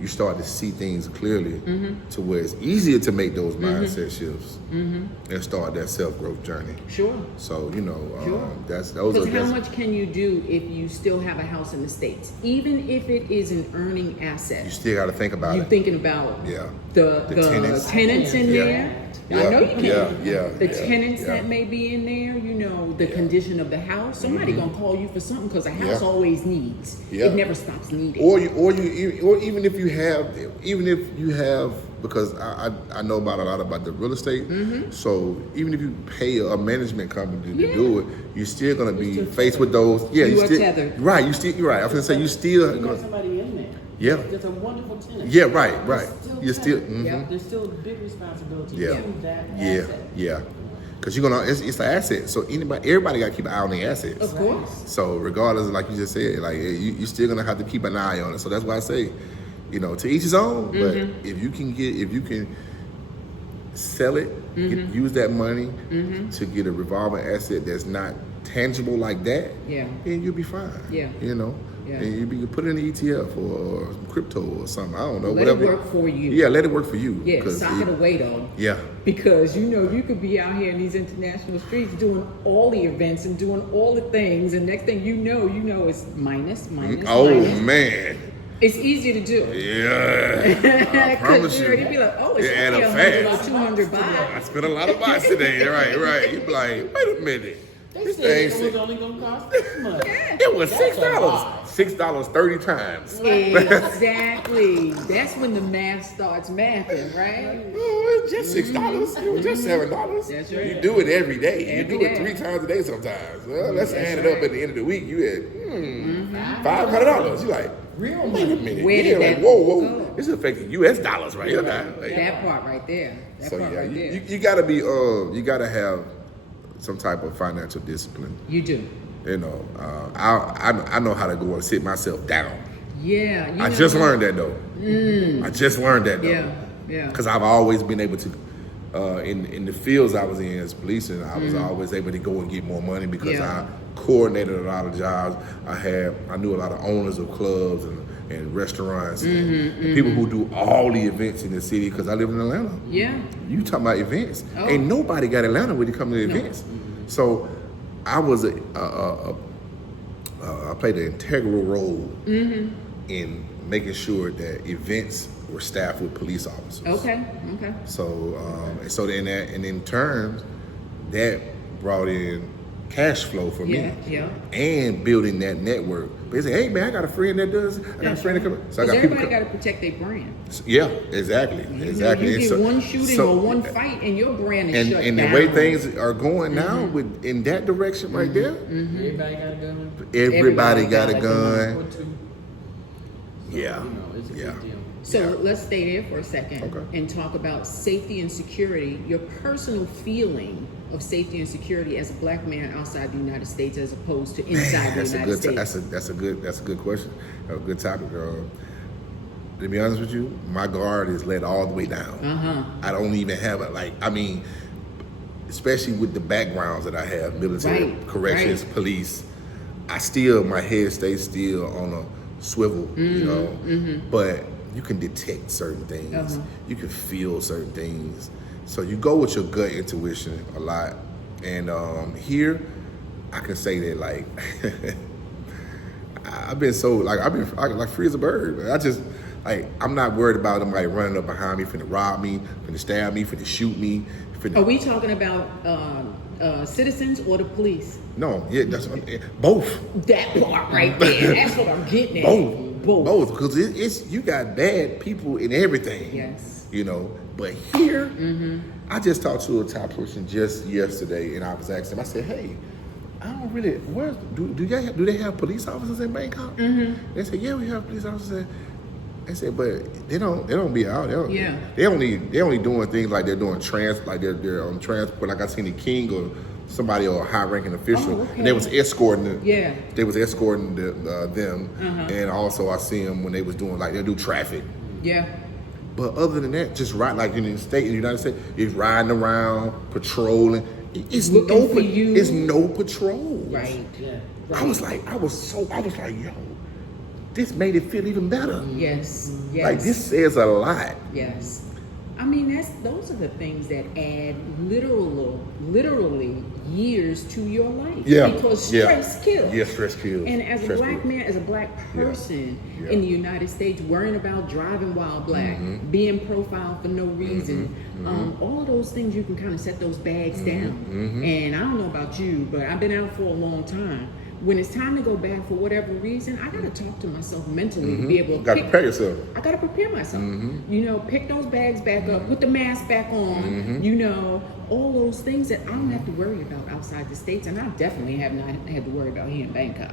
you start to see things clearly to where it's easier to make those mindset shifts and start that self-growth journey. Sure. So, those Because are how much can you do if you still have a house in the States? Even if it is an earning asset. you still got to think about You're it. thinking about Yeah. the tenants in Yeah. there. Yeah. I know you can. Yeah. The tenants that may be in there, the condition of the house. Somebody gonna call you for something because a house always needs. Yeah. It never stops needing. Or even if you have, because I know a lot about the real estate. So even if you pay a management company to do it, you're still gonna be faced with those. Yeah, You you are still tethered. right. You're right. I was gonna say you still. You got somebody in there. Yeah. That's a wonderful tenant. Yeah, right. You're tethered. still. There's still a big responsibility Yeah. to that Yeah, asset. yeah. Because it's an asset. So everybody got to keep an eye on their assets. Of course. So regardless, like you just said, like you're still gonna have to keep an eye on it. So that's why I say, to each his own. But if you can sell it, use that money to get a revolving asset that's not tangible like that, then you'll be fine. Yeah. Yeah. And you can put it in the ETF or crypto or something. I don't know. Let whatever. it work for you. Yeah, let it work for you. Yeah, 'Cause sock it away though. Yeah. Because you could be out here in these international streets doing all the events and doing all the things, and next thing you know it's minus. Oh minus. man. It's easy to do. Yeah. I promise you. You'd be like, oh, it's Yeah, only and $100 fast. or $200 I bucks. spent a lot of bucks today. Right. You be like, wait a minute. They This said thing it was only going to cost this much. it was That's a $6. lot. $6 30 times. Exactly. That's when the math starts mathing, right? Oh, it's just $6. It was just $7. That's right. You do it every day. Every you do day. it 3 times a day sometimes. Well, let's add it up at the end of the week. You had $500. You like, Real wait a money. minute. Where Yeah, did like, that whoa. go? This is affecting US dollars right here now. Like, That part right there. so yeah, you gotta have some type of financial discipline. You do. I know how to go and sit myself down. Yeah. I just learned that though. I just learned that though. Yeah. Because I've always been able to, in the fields I was in as policing, I was always able to go and get more money because Yeah. I coordinated a lot of jobs. I knew a lot of owners of clubs and restaurants and people who do all the events in the city because I live in Atlanta. Yeah. You talking about events? Oh. Ain't nobody got Atlanta when it comes to events. So I was I played an integral role in making sure that events were staffed with police officers. Okay. So in turn, that brought in cash flow for me. Yeah. And building that network. But they say, hey man, I got a friend that does. I got a friend that comes. So I got people. Everybody got to protect their brand. Yeah, exactly. You get one shooting or one fight, and your brand is shut down. And the way things are going now, in that direction right there, Everybody got a gun. everybody got a Like gun. or two. Yeah. You know, it's a Yeah. big deal. So let's stay there for a second Okay. and talk about safety and security. Your personal feeling of safety and security as a black man outside the United States, as opposed to inside the United States. That's a good question. A good topic. To be honest with you, my guard is let all the way down. I don't even have especially with the backgrounds that I have, military, Right, corrections, right. police. My head stays still on a swivel, you know. But you can detect certain things. You can feel certain things. So you go with your gut intuition a lot. And here, I can say that like I've been free as a bird. I'm not worried about somebody running up behind me, finna rob me, finna stab me, finna shoot me. Are we talking about citizens or the police? No, yeah, that's both. That part right there. That's what I'm getting at. Both, because it's you got bad people in everything. Yes. You know, but here, I just talked to a top person just yesterday, and I was asking him. I said, "Hey, I don't really. Where do they have police officers in Bangkok?" They said, "Yeah, we have police officers." They said, "But they don't be out. They only doing things like they're doing they're on transport. Like I seen the king or somebody or a high-ranking official, and they was escorting them. Yeah. They was escorting them, and also I see them when they was doing they do traffic. Yeah. But other than that, just ride like in the United States, it's riding around, patrolling. It's Looking for you. It's no patrol. Right. Yeah. I was like, yo, this made it feel even better. Yes. Like this says a lot. Yes. I mean, those are the things that add literally years to your life. Yeah. Because stress kills. Yeah, stress kills. And as Stress a black kills. man, as a black person Yeah. in the United States, worrying about driving while black, being profiled for no reason, all of those things, you can kind of set those bags down. And I don't know about you, but I've been out for a long time. When it's time to go back for whatever reason, I gotta talk to myself mentally to be able to Prepare yourself. I gotta prepare myself. You know, pick those bags back up, put the mask back on, you know, all those things that I don't have to worry about outside the States. And I definitely have not had to worry about here in Bangkok.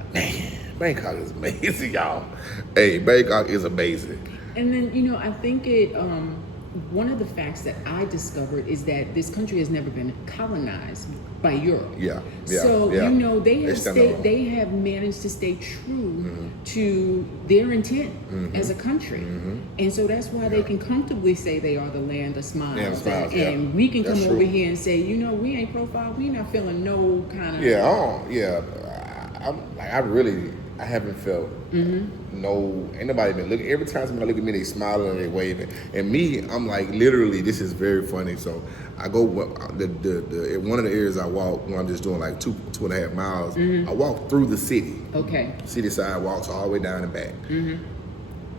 Bangkok is amazing, y'all. Hey, Bangkok is amazing. And then, you know, I think one of the facts that I discovered is that this country has never been colonized by Europe. So you know they have managed to stay true to their intent as a country, and so that's why they can comfortably say they are the land of smiles. And we can come over here and say, you know, we ain't profiled, we not feeling no kind of I haven't felt ain't nobody been looking. Every time somebody look at me, they smiling and they waving. And me, I'm like, literally, this is very funny. So I go, in one of the areas I walk when I'm just doing like 2.5 miles, I walk through the city. Okay. City sidewalks all the way down and back.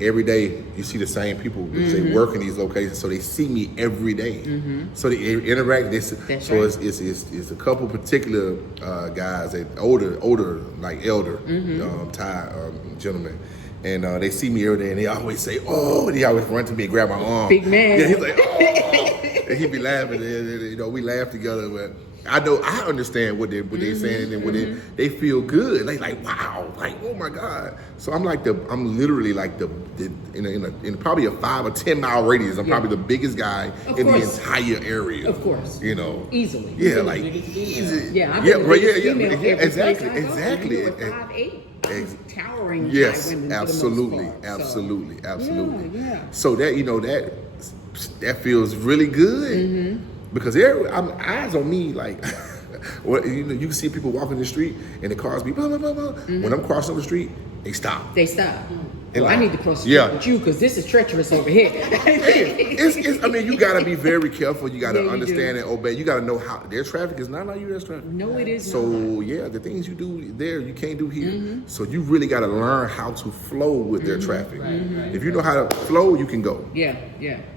Every day you see the same people because they work in these locations, so they see me every day. So they interact. It's a couple particular guys, that older like elder Thai gentlemen, and they see me every day, and they always say, "Oh," and they always run to me and grab my arm. Big man. Yeah, he's like, "Oh," and he be laughing, and you know we laugh together, but. I understand what they're saying, and what they feel good. They like, wow, like, oh my God. So I'm literally like in probably a 5 or 10 mile radius. I'm probably the biggest guy in the entire area. Of course. You know. Easily. Yeah, like easy. Yeah, I've been the biggest female every exactly. place I go. You were 5'8", towering. Yes, high women absolutely, for the most part. absolutely. Yeah. So that feels really good. Because eyes on me, like, well, you know, you can see people walking the street and the cars be blah, blah, blah, blah. When I'm crossing the street, they stop. And Well, I need to cross the yeah. street with you because this is treacherous over here. I mean, you gotta be very careful. You gotta Yeah, you understand do. and obey. You gotta know how their traffic is not like U.S. traffic. No, it is So not. yeah, the things you do there, you can't do here. Mm-hmm. So you really gotta learn how to flow with their traffic. Right. If you know how to flow, you can go. Yeah.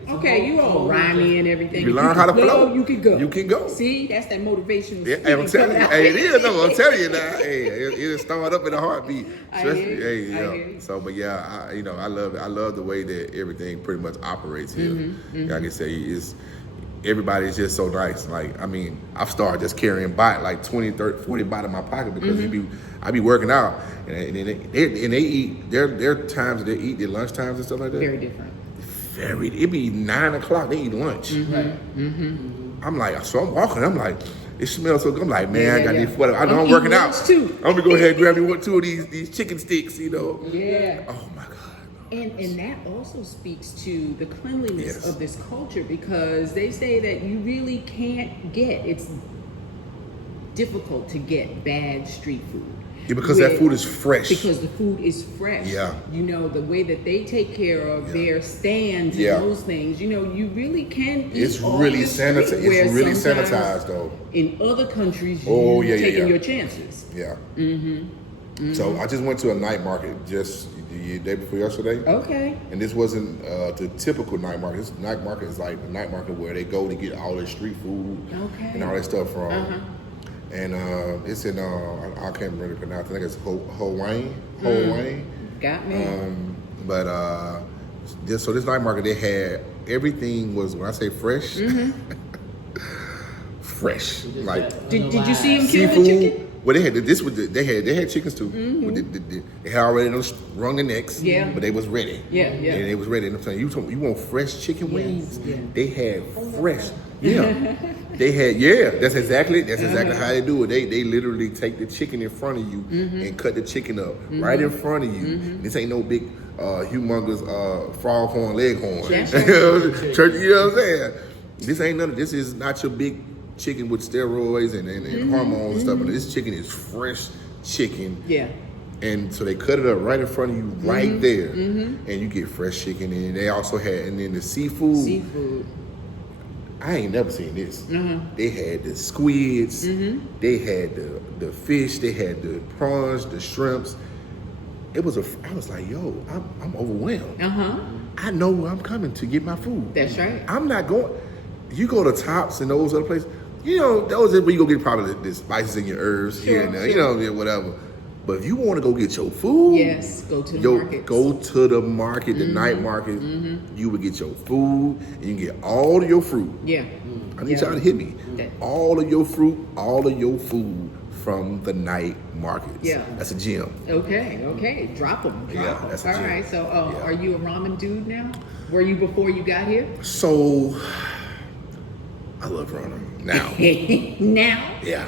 Okay, you all rhymey and everything. If you learn how to flow, you can go. you can go. See, that's that motivational Yeah, speaking I'm telling coming you. out. Hey, it is. No, I'm telling you now. Hey, it'll start up in a heartbeat. I hear Especially, you. hey, I yeah. hear you. So, but yeah, I love it. I love the way that everything pretty much operates here. Like I say, everybody's just so nice. Like, I mean, I've started just carrying bite, like 20, 30, 40 bite in my pocket because I be working out, and they eat their times that they eat their lunch times and stuff like that. Very different. It be 9 o'clock. They eat lunch. Right. I'm like, so I'm walking. I'm like, it smells so good. I'm like, man, Yeah, I got yeah. these. I know I'm I'm working eating out. lunch too. I'm gonna go ahead and grab me 2 of these chicken sticks. You know. Yeah. Oh my God. And that also speaks to the cleanliness Yes. of this culture because they say that you really can't get, it's difficult to get bad street food. Yeah, because that food is fresh. Because the food is fresh. Yeah. You know, the way that they take care of Yeah. their stands Yeah. and those things, you know, you really can eat It's all really your street, sanitized. where It's really sometimes sanitized though. In other countries, Oh, you're yeah, taking yeah. your chances. Yeah. So I just went to a night market just the day before yesterday. Okay. And this wasn't the typical night market. This night market is like a night market where they go to get all their street food Okay. and all that stuff from. And it's in I can't really pronounce. I think it's Hawaii. Got me. But this night market they had everything was when I say fresh, fresh like Did you see him kill the chicken? seafood. Well, they had they had chickens too. They had already wrung the necks. Yeah. But they was ready. Yeah. And they was ready. And I'm saying, you want fresh chicken wings? yeah. They had fresh. Yeah. They had, that's exactly how they do it. They literally take the chicken in front of you and cut the chicken up right in front of you. This ain't no big, humongous foghorn, leghorn. That's right. Church, you know what I'm saying? This is not your big chicken with steroids and hormones and stuff. But this chicken is fresh chicken. Yeah. And so they cut it up right in front of you, right there, and you get fresh chicken. And they also had, and then the seafood. I ain't never seen this. They had the squids, they had the fish, they had the prawns, the shrimps. I was like, yo, I'm overwhelmed. I know where I'm coming to get my food. That's right. I'm not going. You go to Tops and those other places. You know, those is where you go get probably the spices and your herbs here and there. You know, whatever. But if you want to go get your food, Yes, go to the markets. go to the market, the night market. You would get your food and you can get all of your fruit. Yeah. I need y'all to hit me. Okay. All of your fruit, all of your food from the night markets. Yeah. That's a gem. Okay. Drop them. Yeah, that's a all gem. right. So, Yeah. are you a ramen dude now? Were you before you got here? So, I love ramen now. Now. Yeah.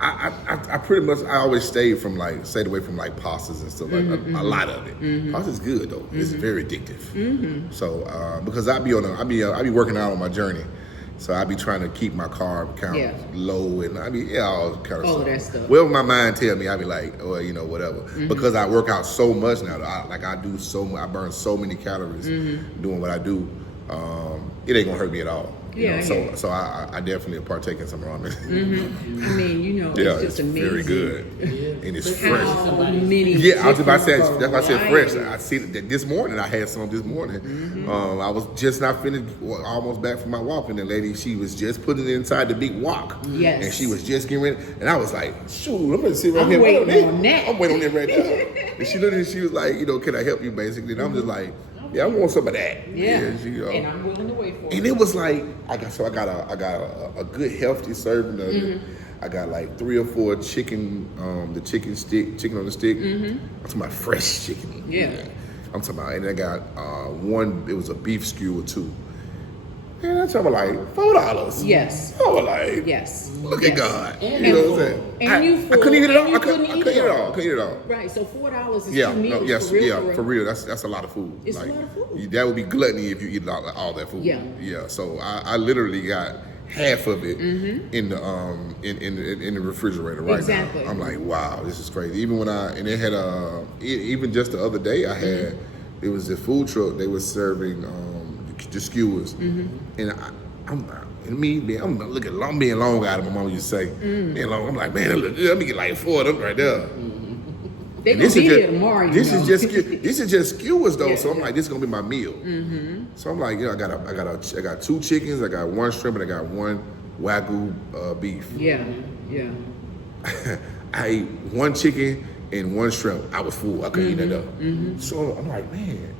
I pretty much I always stayed away from like pastas and stuff like a lot of it. Pasta's good though. It's very addictive. So because I be working out on my journey, so I be trying to keep my carb count low and all kind of All stuff. that stuff. Well, my mind tell me I be like, oh, whatever. Because I work out so much now. I do so much. I burn so many calories doing what I do. It ain't gonna hurt me at all. So I definitely partake in some ramen. I mean, it's just it's amazing. very good and it's How fresh. many Yeah, I was about to say different that's why I said fresh. varieties. I see that this morning. I had some this morning. I was just not finished, almost back from my walk, and the lady she was just putting it inside the big wok. Yes. And she was just getting ready, and I was like, shoot, I'm gonna sit right I'm here. waiting on that. I'm waiting on that right now. And she was like, can I help you, basically? And I'm just like, yeah, I want some of that. Yeah. And I'm willing to wait for it. and it was like I got a good healthy serving of it. I got like 3 or 4 chicken, the chicken on the stick. I'm talking about fresh chicken. Yeah. I'm talking about, and I got one. It was a beef skewer too. And I'm talking about like $4. Yes. I was like, Yes. look Yes. at God. And You know full. what I'm saying? And you I full, couldn't eat it all. and you I couldn't couldn't eat eat it it all. all. Couldn't eat it all. Right. So $4 is Yeah, 2 meals no, yes, for real. yeah, for real. That's a lot of food. It's a lot of food. That would be gluttony if you eat all that food. Yeah. Yeah. So I literally got half of it in the in the refrigerator right Exactly. now. I'm like, wow, this is crazy. Even when they had even just the other day I had it was a food truck. They were serving the skewers, and I'm being long out of my mom used to say, being long. I'm like, man, let me get like 4 of them right there. They And gonna be there tomorrow. You this know. is just skewers though. Yeah, So I'm yeah. like, this is gonna be my meal. So I'm like, I got 2 chickens, I got 1 shrimp, and I got 1 wagyu beef. Yeah, yeah. I ate 1 chicken and 1 shrimp. I was full. I couldn't eat that up. So I'm like, man,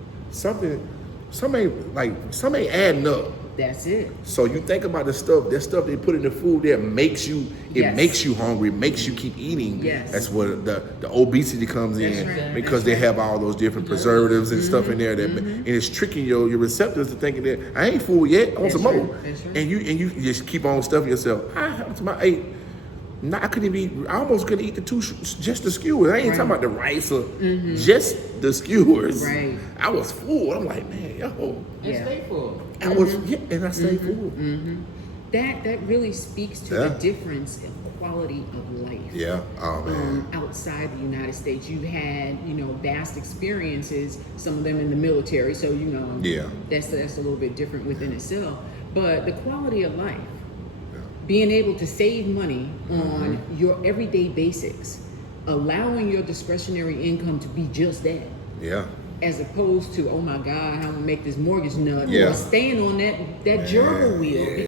something ain't adding up. That's it. So you think about that stuff they put in the food that makes you, Yes. makes you hungry, makes you keep eating. Yes. That's where the obesity comes in That's right. because they have all those different preservatives and stuff in there that, and it's tricking your receptors to thinking that I ain't full yet, I want some That's more. right. That's right. And you just keep on stuffing yourself. I ate. Nah, I couldn't even eat. I almost couldn't eat just the skewers. I ain't talking about the rice or just the skewers. Right. I was full. I'm like, man, yo. And Yeah. stay full. I was, and I stayed full. That really speaks to Yeah. the difference in quality of life. Yeah. Oh man. Outside the United States, you've had vast experiences. Some of them in the military, so Yeah. that's a little bit different within itself. But the quality of life, being able to save money on your everyday basics, allowing your discretionary income to be just that, Yeah. as opposed to, oh my God, how I'm gonna make this mortgage nut, Yeah. or staying on that gerbil wheel.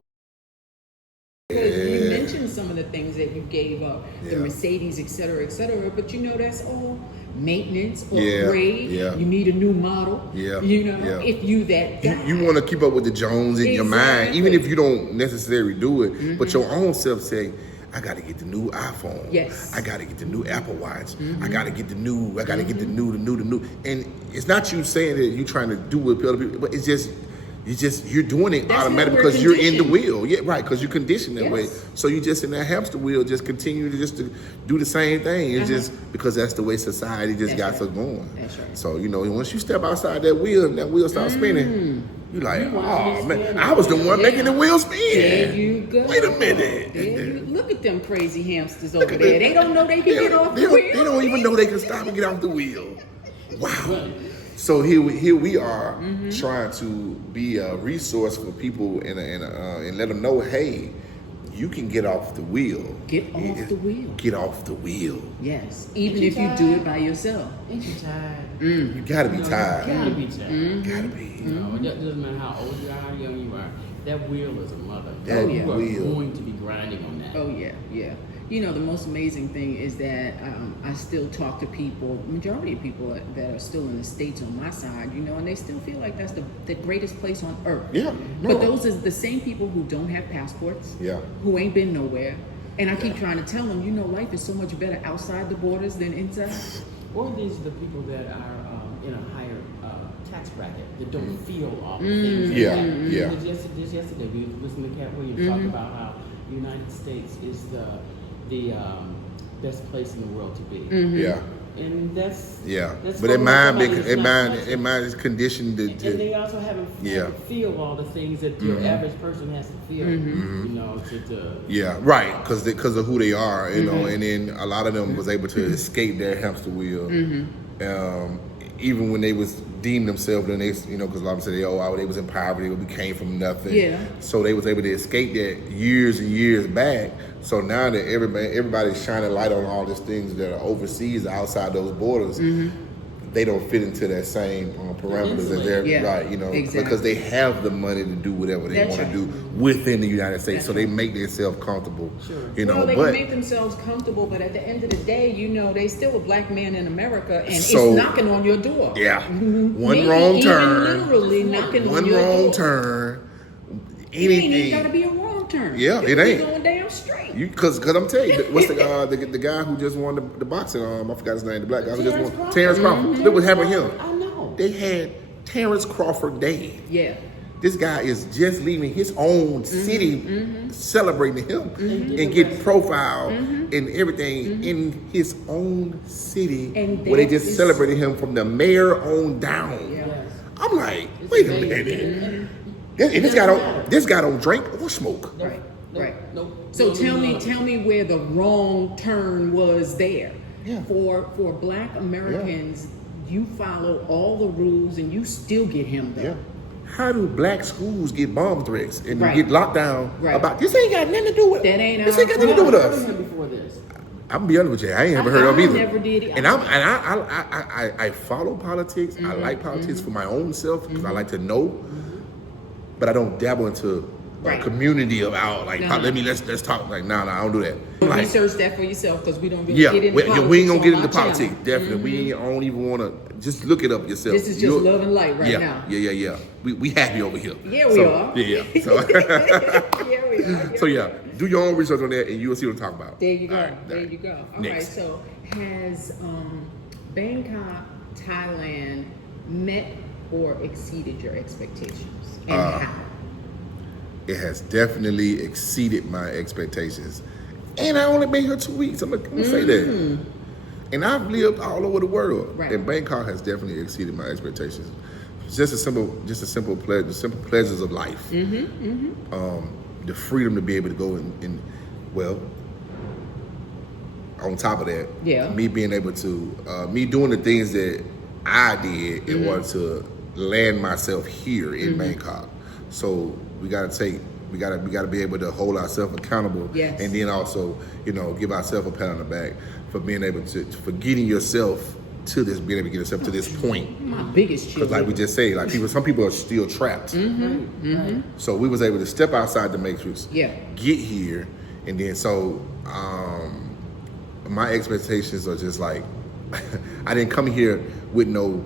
Because you mentioned some of the things that you gave up, the Yeah. Mercedes, et cetera, but that's all maintenance or Yeah, upgrade. yeah. You need a new model. Yeah, yeah. If you that guy. You want to keep up with the Jones in your mind, Exactly. even if you don't necessarily do it, but your own self say, I got to get the new iPhone. Yes. I got to get the new Apple Watch. I got to get the new, I got to get the new. And it's not you saying that you're trying to do it with other people, but it's just, you're doing it That's automatically how we're because you're in the conditioned. wheel. Yeah, right, because you're conditioned that way. Yes. So you just in that hamster wheel, just continue to do the same thing. It's just because that's the way society just That's got right. us going. That's right. So, once you step outside that wheel and that wheel starts spinning, you're like, oh man, I was the one making the wheel spin. There you go. Wait a minute. There you, look at them crazy hamsters over there. They don't know they can get off the They wheel. don't even know they can stop and get off the wheel. Wow. So here we are trying to be a resource for people and let them know, hey, you can get off the wheel. Get off the wheel. Get off the wheel. Yes, even you if you tired? do it by yourself. Ain't you tired? You gotta be You tired. gotta be tired. Gotta be. It doesn't matter how old you are, how young you are. That wheel is a mother. That you are wheel. going to be grinding on that. Oh yeah, yeah. The most amazing thing is that I still talk to people, majority of people that are still in the States on my side, and they still feel like that's the greatest place on earth. Yeah. But No. those are the same people who don't have passports, Yeah. who ain't been nowhere. And I keep trying to tell them, life is so much better outside the borders than inside. Or these are the people that are in a higher tax bracket that don't feel all the things. that Yeah, happen. yeah. Just yesterday, we listened to Cat Williams talk about how the United States is the best place in the world to be. Yeah. And that's But their mind their mind is conditioned and they also haven't Yeah. had to feel all the things that your average person has to feel, Yeah, right, because of who they are, and then a lot of them was able to escape their hamster wheel, even when they was deemed themselves, then they, because a lot of them say, they was in poverty, we came from nothing, Yeah. so they was able to escape that years and years back. So now that everybody's shining light on all these things that are overseas, outside those borders, they don't fit into that same parameters as they're Yeah, right, exactly. because they have the money to do whatever they That's want right. to do within the United States, That's so they right. make themselves comfortable. Sure. They But can make themselves comfortable, but at the end of the day, they still a black man in America, and So- it's knocking on your door. yeah, one Maybe wrong even turn, literally knocking on one your wrong door. turn, It ain't even gotta anything. be a wrong turn. Yeah, it You ain't. going damn straight. Because I'm telling you, what's the guy who just won the boxing? I forgot his name. The black guy who just Terrence won. Crawford. Terrence Crawford. Look what happened to him. I know. They had Terrence Crawford Day. Yeah. This guy is just leaving his own city, celebrating him, and get profile and everything in his own city, And where they that just is- celebrated him from the mayor on down. Yeah. I'm like, It's wait a amazing. minute. This guy don't drink or smoke. Nope, Right, nope, right. Nope. So No, tell no. me where the wrong turn was there. Yeah. For Black Americans, you follow all the rules and you still get hemmed up. Yeah. How do black schools get bomb threats and Right. get locked down Right. about this? Ain't got nothing to do with That ain't this. our Ain't got nothing to do with problem. us. Before this. I'm gonna be honest with you. I ain't ever heard of I either. never did. And I follow politics. I like politics for my own self because I like to know, but I don't dabble into a Right. community about like No. let's talk. Like nah, I don't do that. Like, Research that for yourself because we don't really yeah, get into politics. we ain't gonna get on into our politics. channel. Definitely, we ain't. I don't even want to. Just look it up yourself. This is just love and light right now. Yeah. We happy over here. Yeah, we are. Yeah. So, Yeah, we are. so yeah, do your own research on that, and you'll see what I'm talking about. There you go. All right, There you go. All right. Next. So has Bangkok, Thailand met or exceeded your expectations? And how? It has definitely exceeded my expectations, and I only been here 2 weeks. I'm gonna say that. And I've lived all over the world, Right. and Bangkok has definitely exceeded my expectations. Just a simple pleasure, the simple pleasures of life. The freedom to be able to go and well, on top of that, Yeah. me being able to, me doing the things that I did in order to land myself here in Bangkok. So we gotta be able to hold ourselves accountable, Yes. and then also, give ourselves a pat on the back for being able for getting yourself to this, being able to get yourself to this point. My biggest Because like we cheerleader. just say, like some people are still trapped. Right. So we was able to step outside the matrix, Yeah. get here, and then so my expectations are just like I didn't come here with no,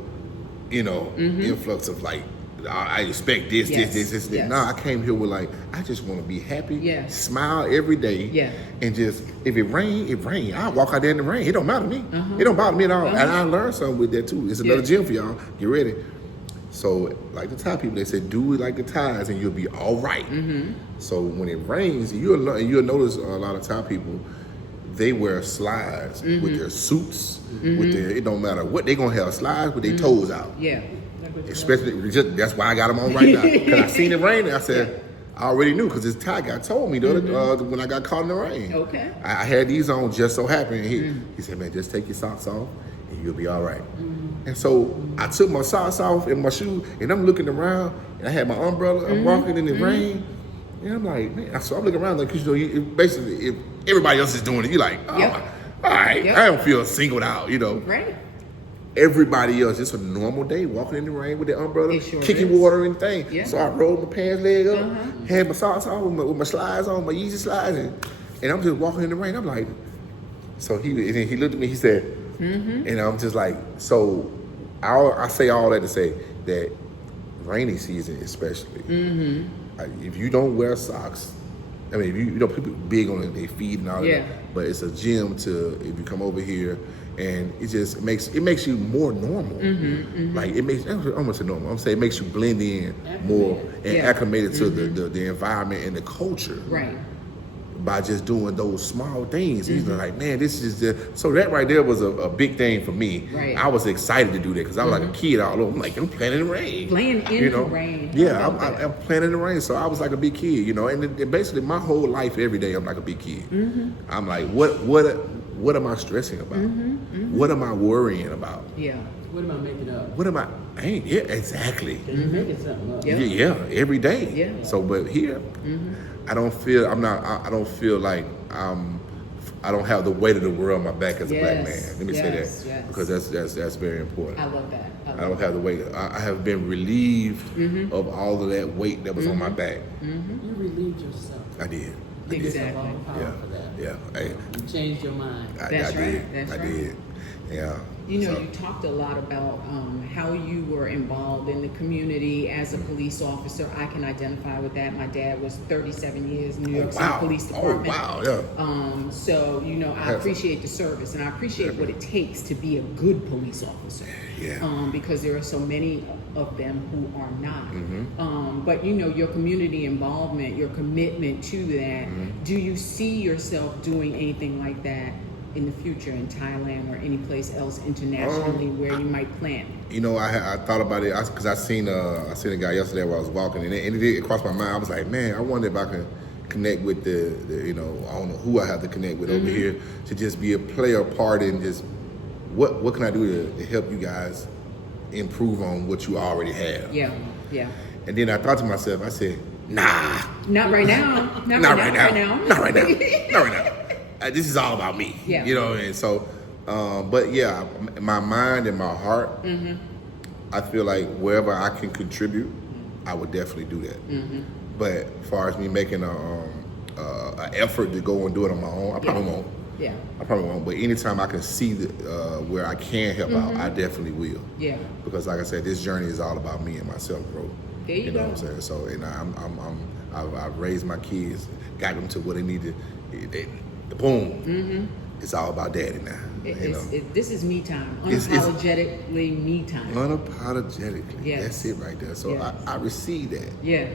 influx of like I expect this, Yes, this. yes. No, I came here with like I just want to be happy, Yes. smile every day, Yeah. and just if it rain, it rain. I walk out there in the rain. It don't matter to me. It don't bother me at all. And I learned something with that too. It's another Yeah. gym for y'all. Get ready. So like the Thai people, they say do it like the Thais and you'll be all right. So when it rains, you'll notice a lot of Thai people, they wear slides with their suits, with their, it don't matter what, they gonna have slides with their toes out. Yeah. Especially, that's why I got them on right now. Because I seen it rain, and I said, I already knew, because this Thai guy told me when I got caught in the rain. Okay. I had these on just so happened. He said, man, just take your socks off, and you'll be all right. And so I took my socks off and my shoes, and I'm looking around, and I had my umbrella, I'm walking in the rain, and I'm like, man, so I'm looking around, like, because basically, if everybody else is doing it, you're like, oh, Yep. all right, Yep. I don't feel singled out, Right. Everybody else, it's a normal day, walking in the rain with the umbrella, It sure kicking is. water and thing. Yeah. So I rolled my pants leg up, had my socks on with my slides on, my Yeezy slides, and I'm just walking in the rain. I'm like, so and then he looked at me, he said, and I'm just like, so I say all that to say that rainy season especially, if you don't wear socks, I mean, if you people big on their feet and all Yeah. that, but it's a gym if you come over here, and it just makes you more normal. Like it makes, I'm gonna say normal. I'm saying it makes you blend in more and Yeah. acclimated to the environment and the culture. Right. By just doing those small things. He's like, man, this is so that right there was a big thing for me. Right. I was excited to do that because I was like a kid all over. I'm like, I'm playing in the rain. Playing in the rain. I Yeah, love that. I'm playing in the rain. So I was like a big kid, and basically my whole life, every day, I'm like a big kid. I'm like, what am I stressing about? What am I worrying about? Yeah. What am I making up? What am I? Exactly. You're making something up. Yeah. Yeah, every day. Yeah. So, but here, I don't feel like I don't have the weight of the world on my back as a black man. Yes, Let me say yes, that yes. because that's very important. I love that. I don't have the weight. I have been relieved of all of that weight that was on my back. You relieved yourself. I did. Exactly. All the power Yeah. for that. Yeah. Hey, You changed your mind. I That's did. right, that's I right. did. Yeah. You know, So- you talked a lot about how you were involved in the community as a police officer. I can identify with that. My dad was 37 years in New York City Police Department. Oh, wow. Yeah. So, I Yes. appreciate the service and I appreciate what it takes to be a good police officer. Yeah. Because there are so many of them who are not. Mm-hmm. But your community involvement, your commitment to that, do you see yourself doing anything like that in the future in Thailand or any place else internationally where you might plant? You know, I thought about it because I seen a guy yesterday where I was walking, and it did cross my mind. I was like, man, I wonder if I can connect with the you know, I don't know who I have to connect with over here to just be a player part in just what can I do to help you guys improve on what you already have. Yeah. And then I thought to myself, I said, nah. Not right now. Not right now. This is all about me. Yeah. You know, and so, but yeah, my mind and my heart, I feel like wherever I can contribute, I would definitely do that. But as far as me making an effort to go and do it on my own, I probably won't. Yeah. I probably won't. But anytime I can see where I can help out, I definitely will. Yeah. Because like I said, this journey is all about me and myself, bro. There you know go. what I'm saying? So, and I've raised my kids, got them to what they needed. Boom. It's all about daddy now. This is me time. It's Unapologetically me time. Unapologetically. Yes. That's it right there. So Yes. I receive that. Yeah.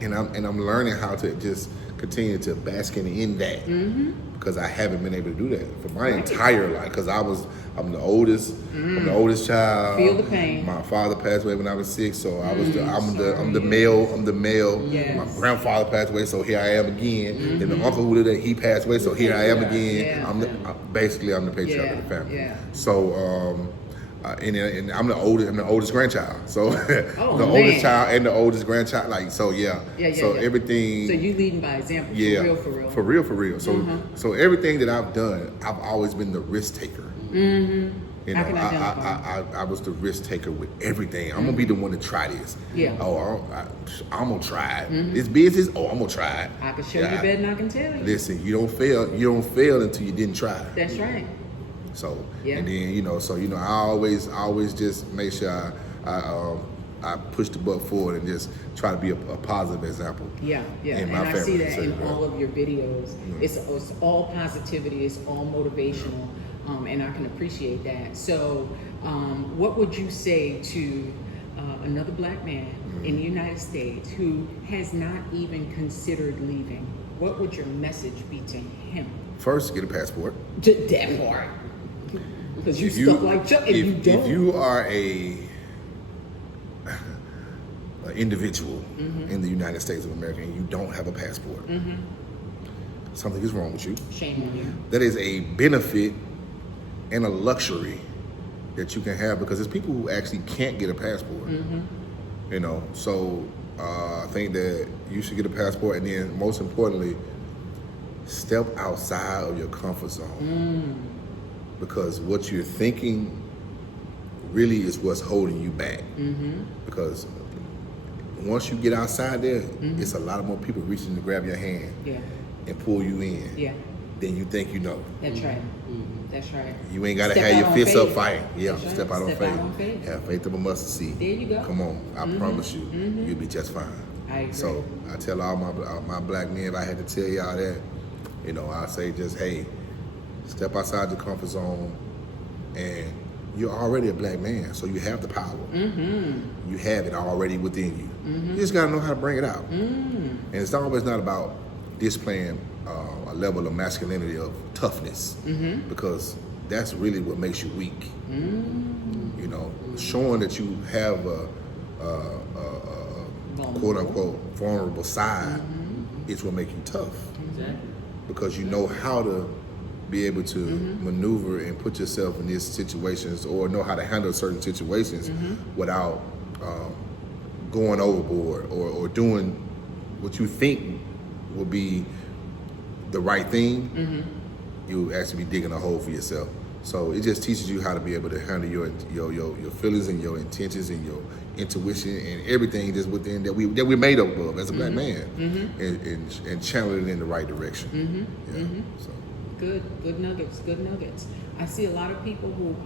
And I'm learning how to just continue to bask in that because I haven't been able to do that for my entire life. Because I'm the oldest. I'm the oldest child. Feel the pain. My father passed away when I was 6, so I'm the male. Yes. My grandfather passed away, so here I am again. Then the uncle who did it, he passed away, so here I am again. Yeah. I'm the patriarch of the family. Yeah. So and I'm the oldest grandchild. So Oh, the man. oldest child and the oldest grandchild, like so so everything. So you leading by example. Yeah, For real. for real. So everything that I've done, I've always been the risk taker. You know, I can identify. I was the risk taker with everything. I'm gonna be the one to try this. Yeah. Oh, I'm gonna try it. It's business. Oh, I'm gonna try it. I can show you better than I can tell you. Listen, you don't fail until you didn't try. That's right. So Yeah. and then I always just make sure I push the butt forward and just try to be a positive example. Yeah. In And my I see family, that so, in yeah. all of your videos. It's all positivity. It's all motivational, and I can appreciate that. So, what would you say to another black man in the United States who has not even considered leaving? What would your message be to him? First, get a passport. To that part. Because you stuck like Chuck and you don't. If you are an individual in the United States of America and you don't have a passport, something is wrong with you. Shame on you. That is a benefit and a luxury that you can have because there's people who actually can't get a passport. You know, so I think that you should get a passport, and then most importantly, step outside of your comfort zone. Because what you're thinking really is what's holding you back. Because once you get outside there, it's a lot of more people reaching to grab your hand and pull you in. Yeah. Than you think you know. That's right. That's right. You ain't gotta Step have out your on fists up faith. fighting. Yeah, That's right. step out on Step out on faith. faith. Have faith of a mustard seed. There you go. Come on, I promise you, you'll be just fine. I agree. So I tell all my black men, if I had to tell y'all that, I say just, hey, step outside your comfort zone, and you're already a black man, so you have the power. You have it already within you. You just gotta know how to bring it out. And it's always not about displaying a level of masculinity of toughness, because that's really what makes you weak. Showing that you have a quote unquote vulnerable side is what makes you tough. Exactly. Because you know how to be able to maneuver and put yourself in these situations, or know how to handle certain situations without going overboard or doing what you think would be the right thing. You actually be digging a hole for yourself. So it just teaches you how to be able to handle your feelings and your intentions and your intuition and everything just within that we're made up of as a black man, and channel it in the right direction. So. Good nuggets. I see a lot of people who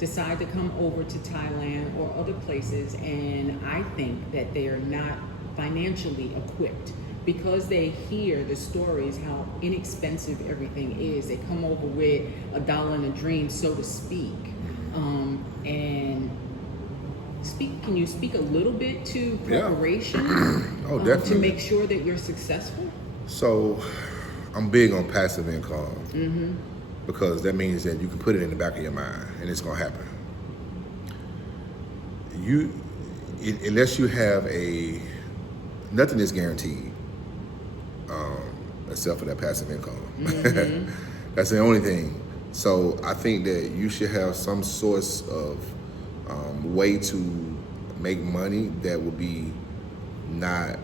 decide to come over to Thailand or other places, and I think that they are not financially equipped because they hear the stories how inexpensive everything is. They come over with $1 and a dream, so to speak. Can you speak a little bit to preparation Oh, definitely. to make sure that you're successful? So I'm big on passive income. because that means that you can put it in the back of your mind and it's gonna happen. Unless you have nothing is guaranteed, except for that passive income. That's the only thing. So I think that you should have some source of way to make money that will be not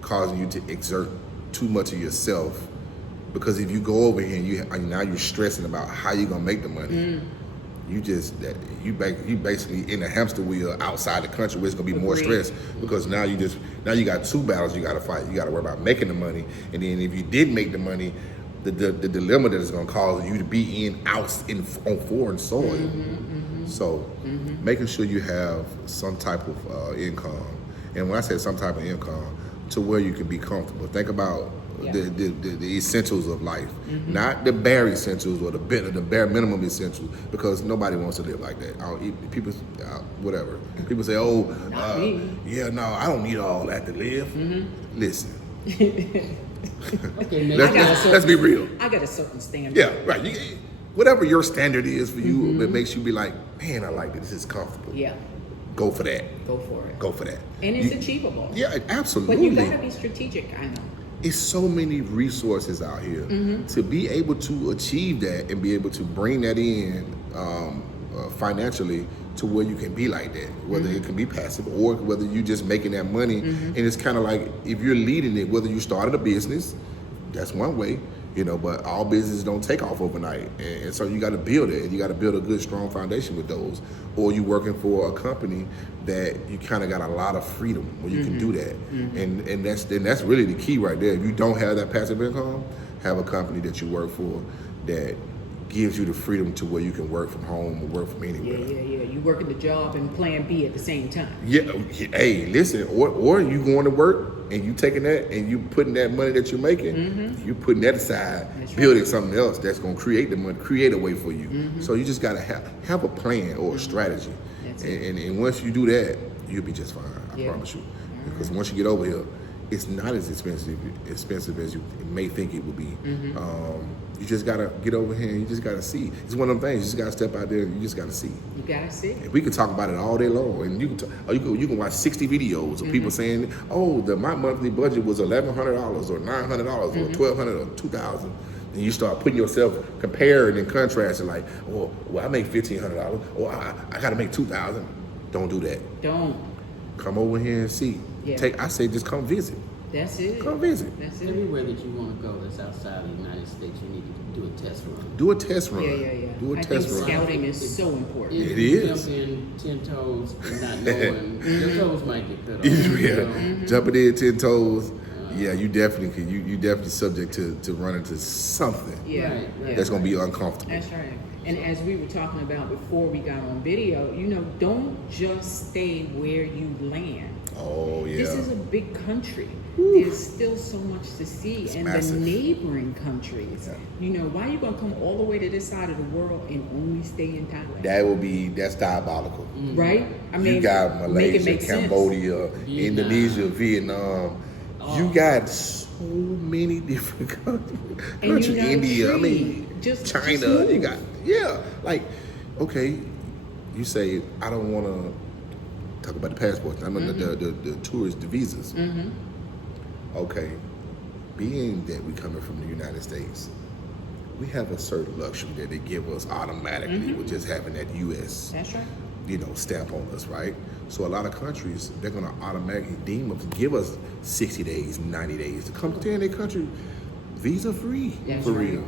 causing you to exert too much of yourself. Because if you go over here and now you're stressing about how you're gonna make the money, you basically in a hamster wheel outside the country where it's gonna be more stress, because now you got two battles you gotta fight. You gotta worry about making the money, and then if you did make the money, the dilemma that it's gonna cause you to be on foreign soil. So making sure you have some type of income, and when I say some type of income, to where you can be comfortable. Think about the essentials of life, not the bare essentials or the bare minimum essentials, because nobody wants to live like that. People, whatever. People say, "Oh, I don't need all that to live." Listen, Okay, let's be real. I got a certain standard. Yeah, right. Whatever your standard is for you, that makes you be like, "Man, I like this. This is comfortable." Yeah. Go for that. Go for it. Go for that. And it's achievable. Yeah, absolutely. But you gotta be strategic. I know. It's so many resources out here to be able to achieve that and be able to bring that in financially to where you can be like that, whether it can be passive or whether you just making that money. And it's kind of like if you're leading it, whether you started a business, that's one way, but all businesses don't take off overnight. And so you got to build it, and you got to build a good, strong foundation with those. Or you working for a company that you kind of got a lot of freedom where you can do that. And that's really the key right there. If you don't have that passive income, have a company that you work for that gives you the freedom to where you can work from home or work from anywhere. Yeah. You working the job and plan B at the same time. Yeah, hey, listen, or you going to work and you taking that and you putting that money that you're making, you putting that aside, building something else that's going to create the money, create a way for you. So you just got to have a plan or a strategy. And once you do that, you'll be just fine, I promise you. Because once you get over here, it's not as expensive as you may think it would be. You just gotta get over here and you just gotta see. It's one of them things. You just gotta step out there and you just gotta see. You gotta see. And we can talk about it all day long, and you can watch 60 videos of people saying, "Oh, my monthly budget was $1,100 or $900 or $1,200 or $2,000." And you start putting yourself comparing and contrasting, like, "Oh, well, I make $1,500, or I gotta make $2,000." Don't do that. Don't. Come over here and see. Yeah. I say just come visit. That's it. Come visit. That's it. Everywhere that you want to go that's outside of the United States, you need to do a test run. Do a test run. Yeah. Do a I test think run. scouting is so important. It You is. jump in 10 toes and not knowing, your toes might get cut off. Jumping in 10 toes. Yeah, you definitely can. You definitely subject to run into something Yeah. that's gonna be uncomfortable. That's right. And as we were talking about before we got on video, don't just stay where you land. Oh yeah. This is a big country. There's still so much to see. It's and massive. the neighboring countries. Why are you gonna come all the way to this side of the world and only stay in Thailand? That's diabolical. Right? I mean, You got make it Malaysia, make sense. Cambodia, Vietnam. Indonesia, Vietnam. You got so many different countries. And you're not India, free. Just China. move. You got okay. You say I don't want to talk about the passports. I mean the tourist, the visas. Okay, being that we coming from the United States, we have a certain luxury that they give us automatically with just having that U.S. That's right. Stamp on us, right? So a lot of countries, they're gonna automatically deem us, give us 60 days, 90 days to come to their country, visa free, That's for right. real.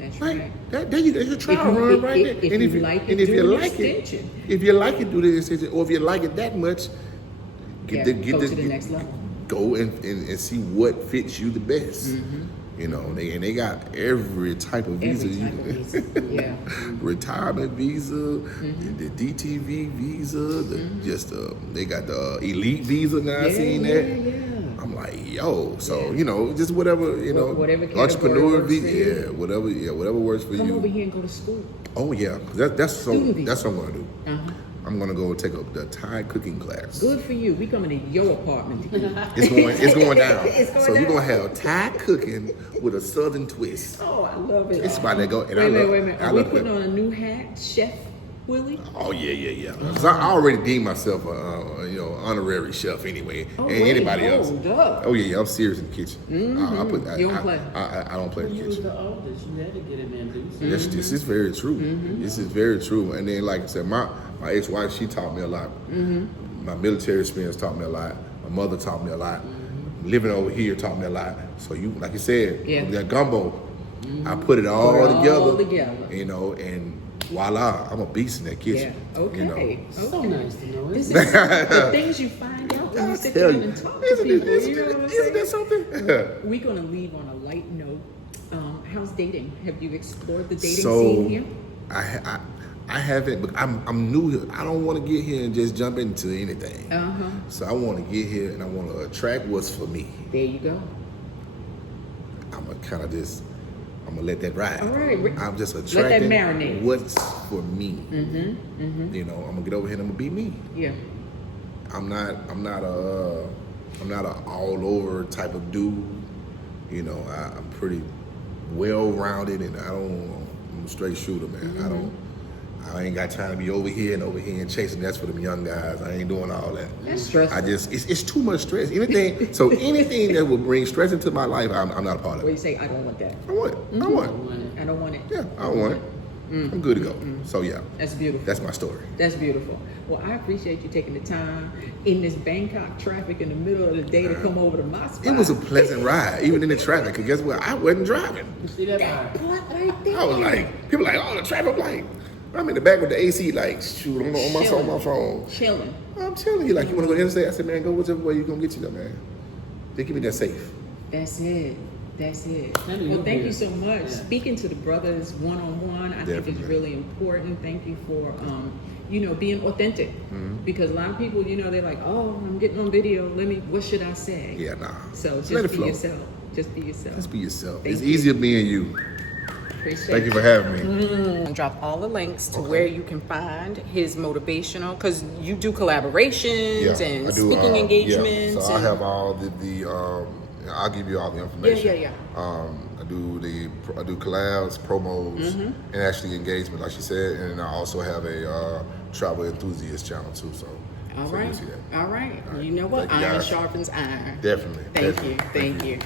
That's Like, right. there's a trial run right there. If you like it, and if do you an like it, extension. if you like it, do the extension. Or if you like it that much, Go to the next level. Go and see what fits you the best. They got every type of visa. Every type of visa. Yeah. Retirement visa, the DTV visa, they got the elite visa now. I seen that. Yeah. I'm like, yo, so just whatever, Whatever category entrepreneur works for visa, you. whatever works for Come you. over here and go to school. Oh yeah, that's what I'm gonna do. I'm gonna go take up the Thai cooking class. Good for you. We coming to your apartment to eat. It's going down. It's going So you're down. gonna have Thai cooking with a southern twist. Oh, I love it. It's about to go. And Wait a minute, love, wait a minute. I Are we love putting it. on a new hat, Chef Willie? Oh yeah. So I already deem myself a honorary chef anyway, Oh, and wait, anybody else. hold up. Oh yeah, I'm serious in the kitchen. You don't play. I don't play in the You was kitchen. the oldest. You had to get him in, dude. This is very true. This is very true. And then, like I said, my ex-wife, she taught me a lot. My military experience taught me a lot. My mother taught me a lot. Living over here taught me a lot. So you, like you said, Yeah. that gumbo, I put it all Put it all together. together. And voila, I'm a beast in that kitchen. Yeah. Okay. So nice to know. This Isn't is the things you find out when you I sit tell down you, and talk to isn't people. it- You know what I'm isn't that saying? something? We're gonna leave on a light note. How's dating? Have you explored the dating So scene here? I haven't, but I'm new here. I don't want to get here and just jump into anything. So I want to get here and I want to attract what's for me. There you go. I'm gonna let that ride. All right. I'm just that attracting marinate. what's for me. You know, I'm gonna get over here and I'm gonna be me. Yeah. I'm not a all over type of dude. You know, I'm pretty well rounded and I'm a straight shooter, man. I ain't got time to be over here and chasing. That's for them young guys. I ain't doing all that. That's stressful. It's too much stress. Anything that will bring stress into my life, I'm not a part of Where it. you say, I don't want that. I want it. I want it. I don't want it. Yeah, I don't want it. I'm good to go. So yeah, That's beautiful. that's my story. That's beautiful. Well, I appreciate you taking the time in this Bangkok traffic in the middle of the day to come over to my spot. It was a pleasant ride, even in the traffic. Cause guess what? I wasn't driving. You see that that part? part right there. I was like, people like, oh, the traffic. I'm like, I'm in the back with the AC, like, shoot, I'm on my phone. Chilling. I'm telling you, like, you want to go interstate? I said, man, go whichever way you're gonna get you there, man. They give me that safe. That's it. That's it. Tell me Well, you thank did. you so much. Yeah. Speaking to the brothers one-on-one, I think is Definitely. really important. Thank you for, being authentic. Because a lot of people, they're like, oh, I'm getting on video. What should I say? Yeah, nah. So Just let just it be flow. yourself. Just be yourself. Just be yourself. Thank It's you. easier being you. Appreciate Thank you for having me. I'll drop all the links to where you can find his motivational, because you do collaborations and speaking engagements. Yeah. So I and- have all I'll give you all the information. Yeah. I do collabs, promos, and actually engagement, like she said, and I also have a travel enthusiast channel too. So, All so right. you'll see that. All right. All right. You know what? Thank you, Iron guys. sharpens iron. Definitely. Thank definitely. you. Thank you.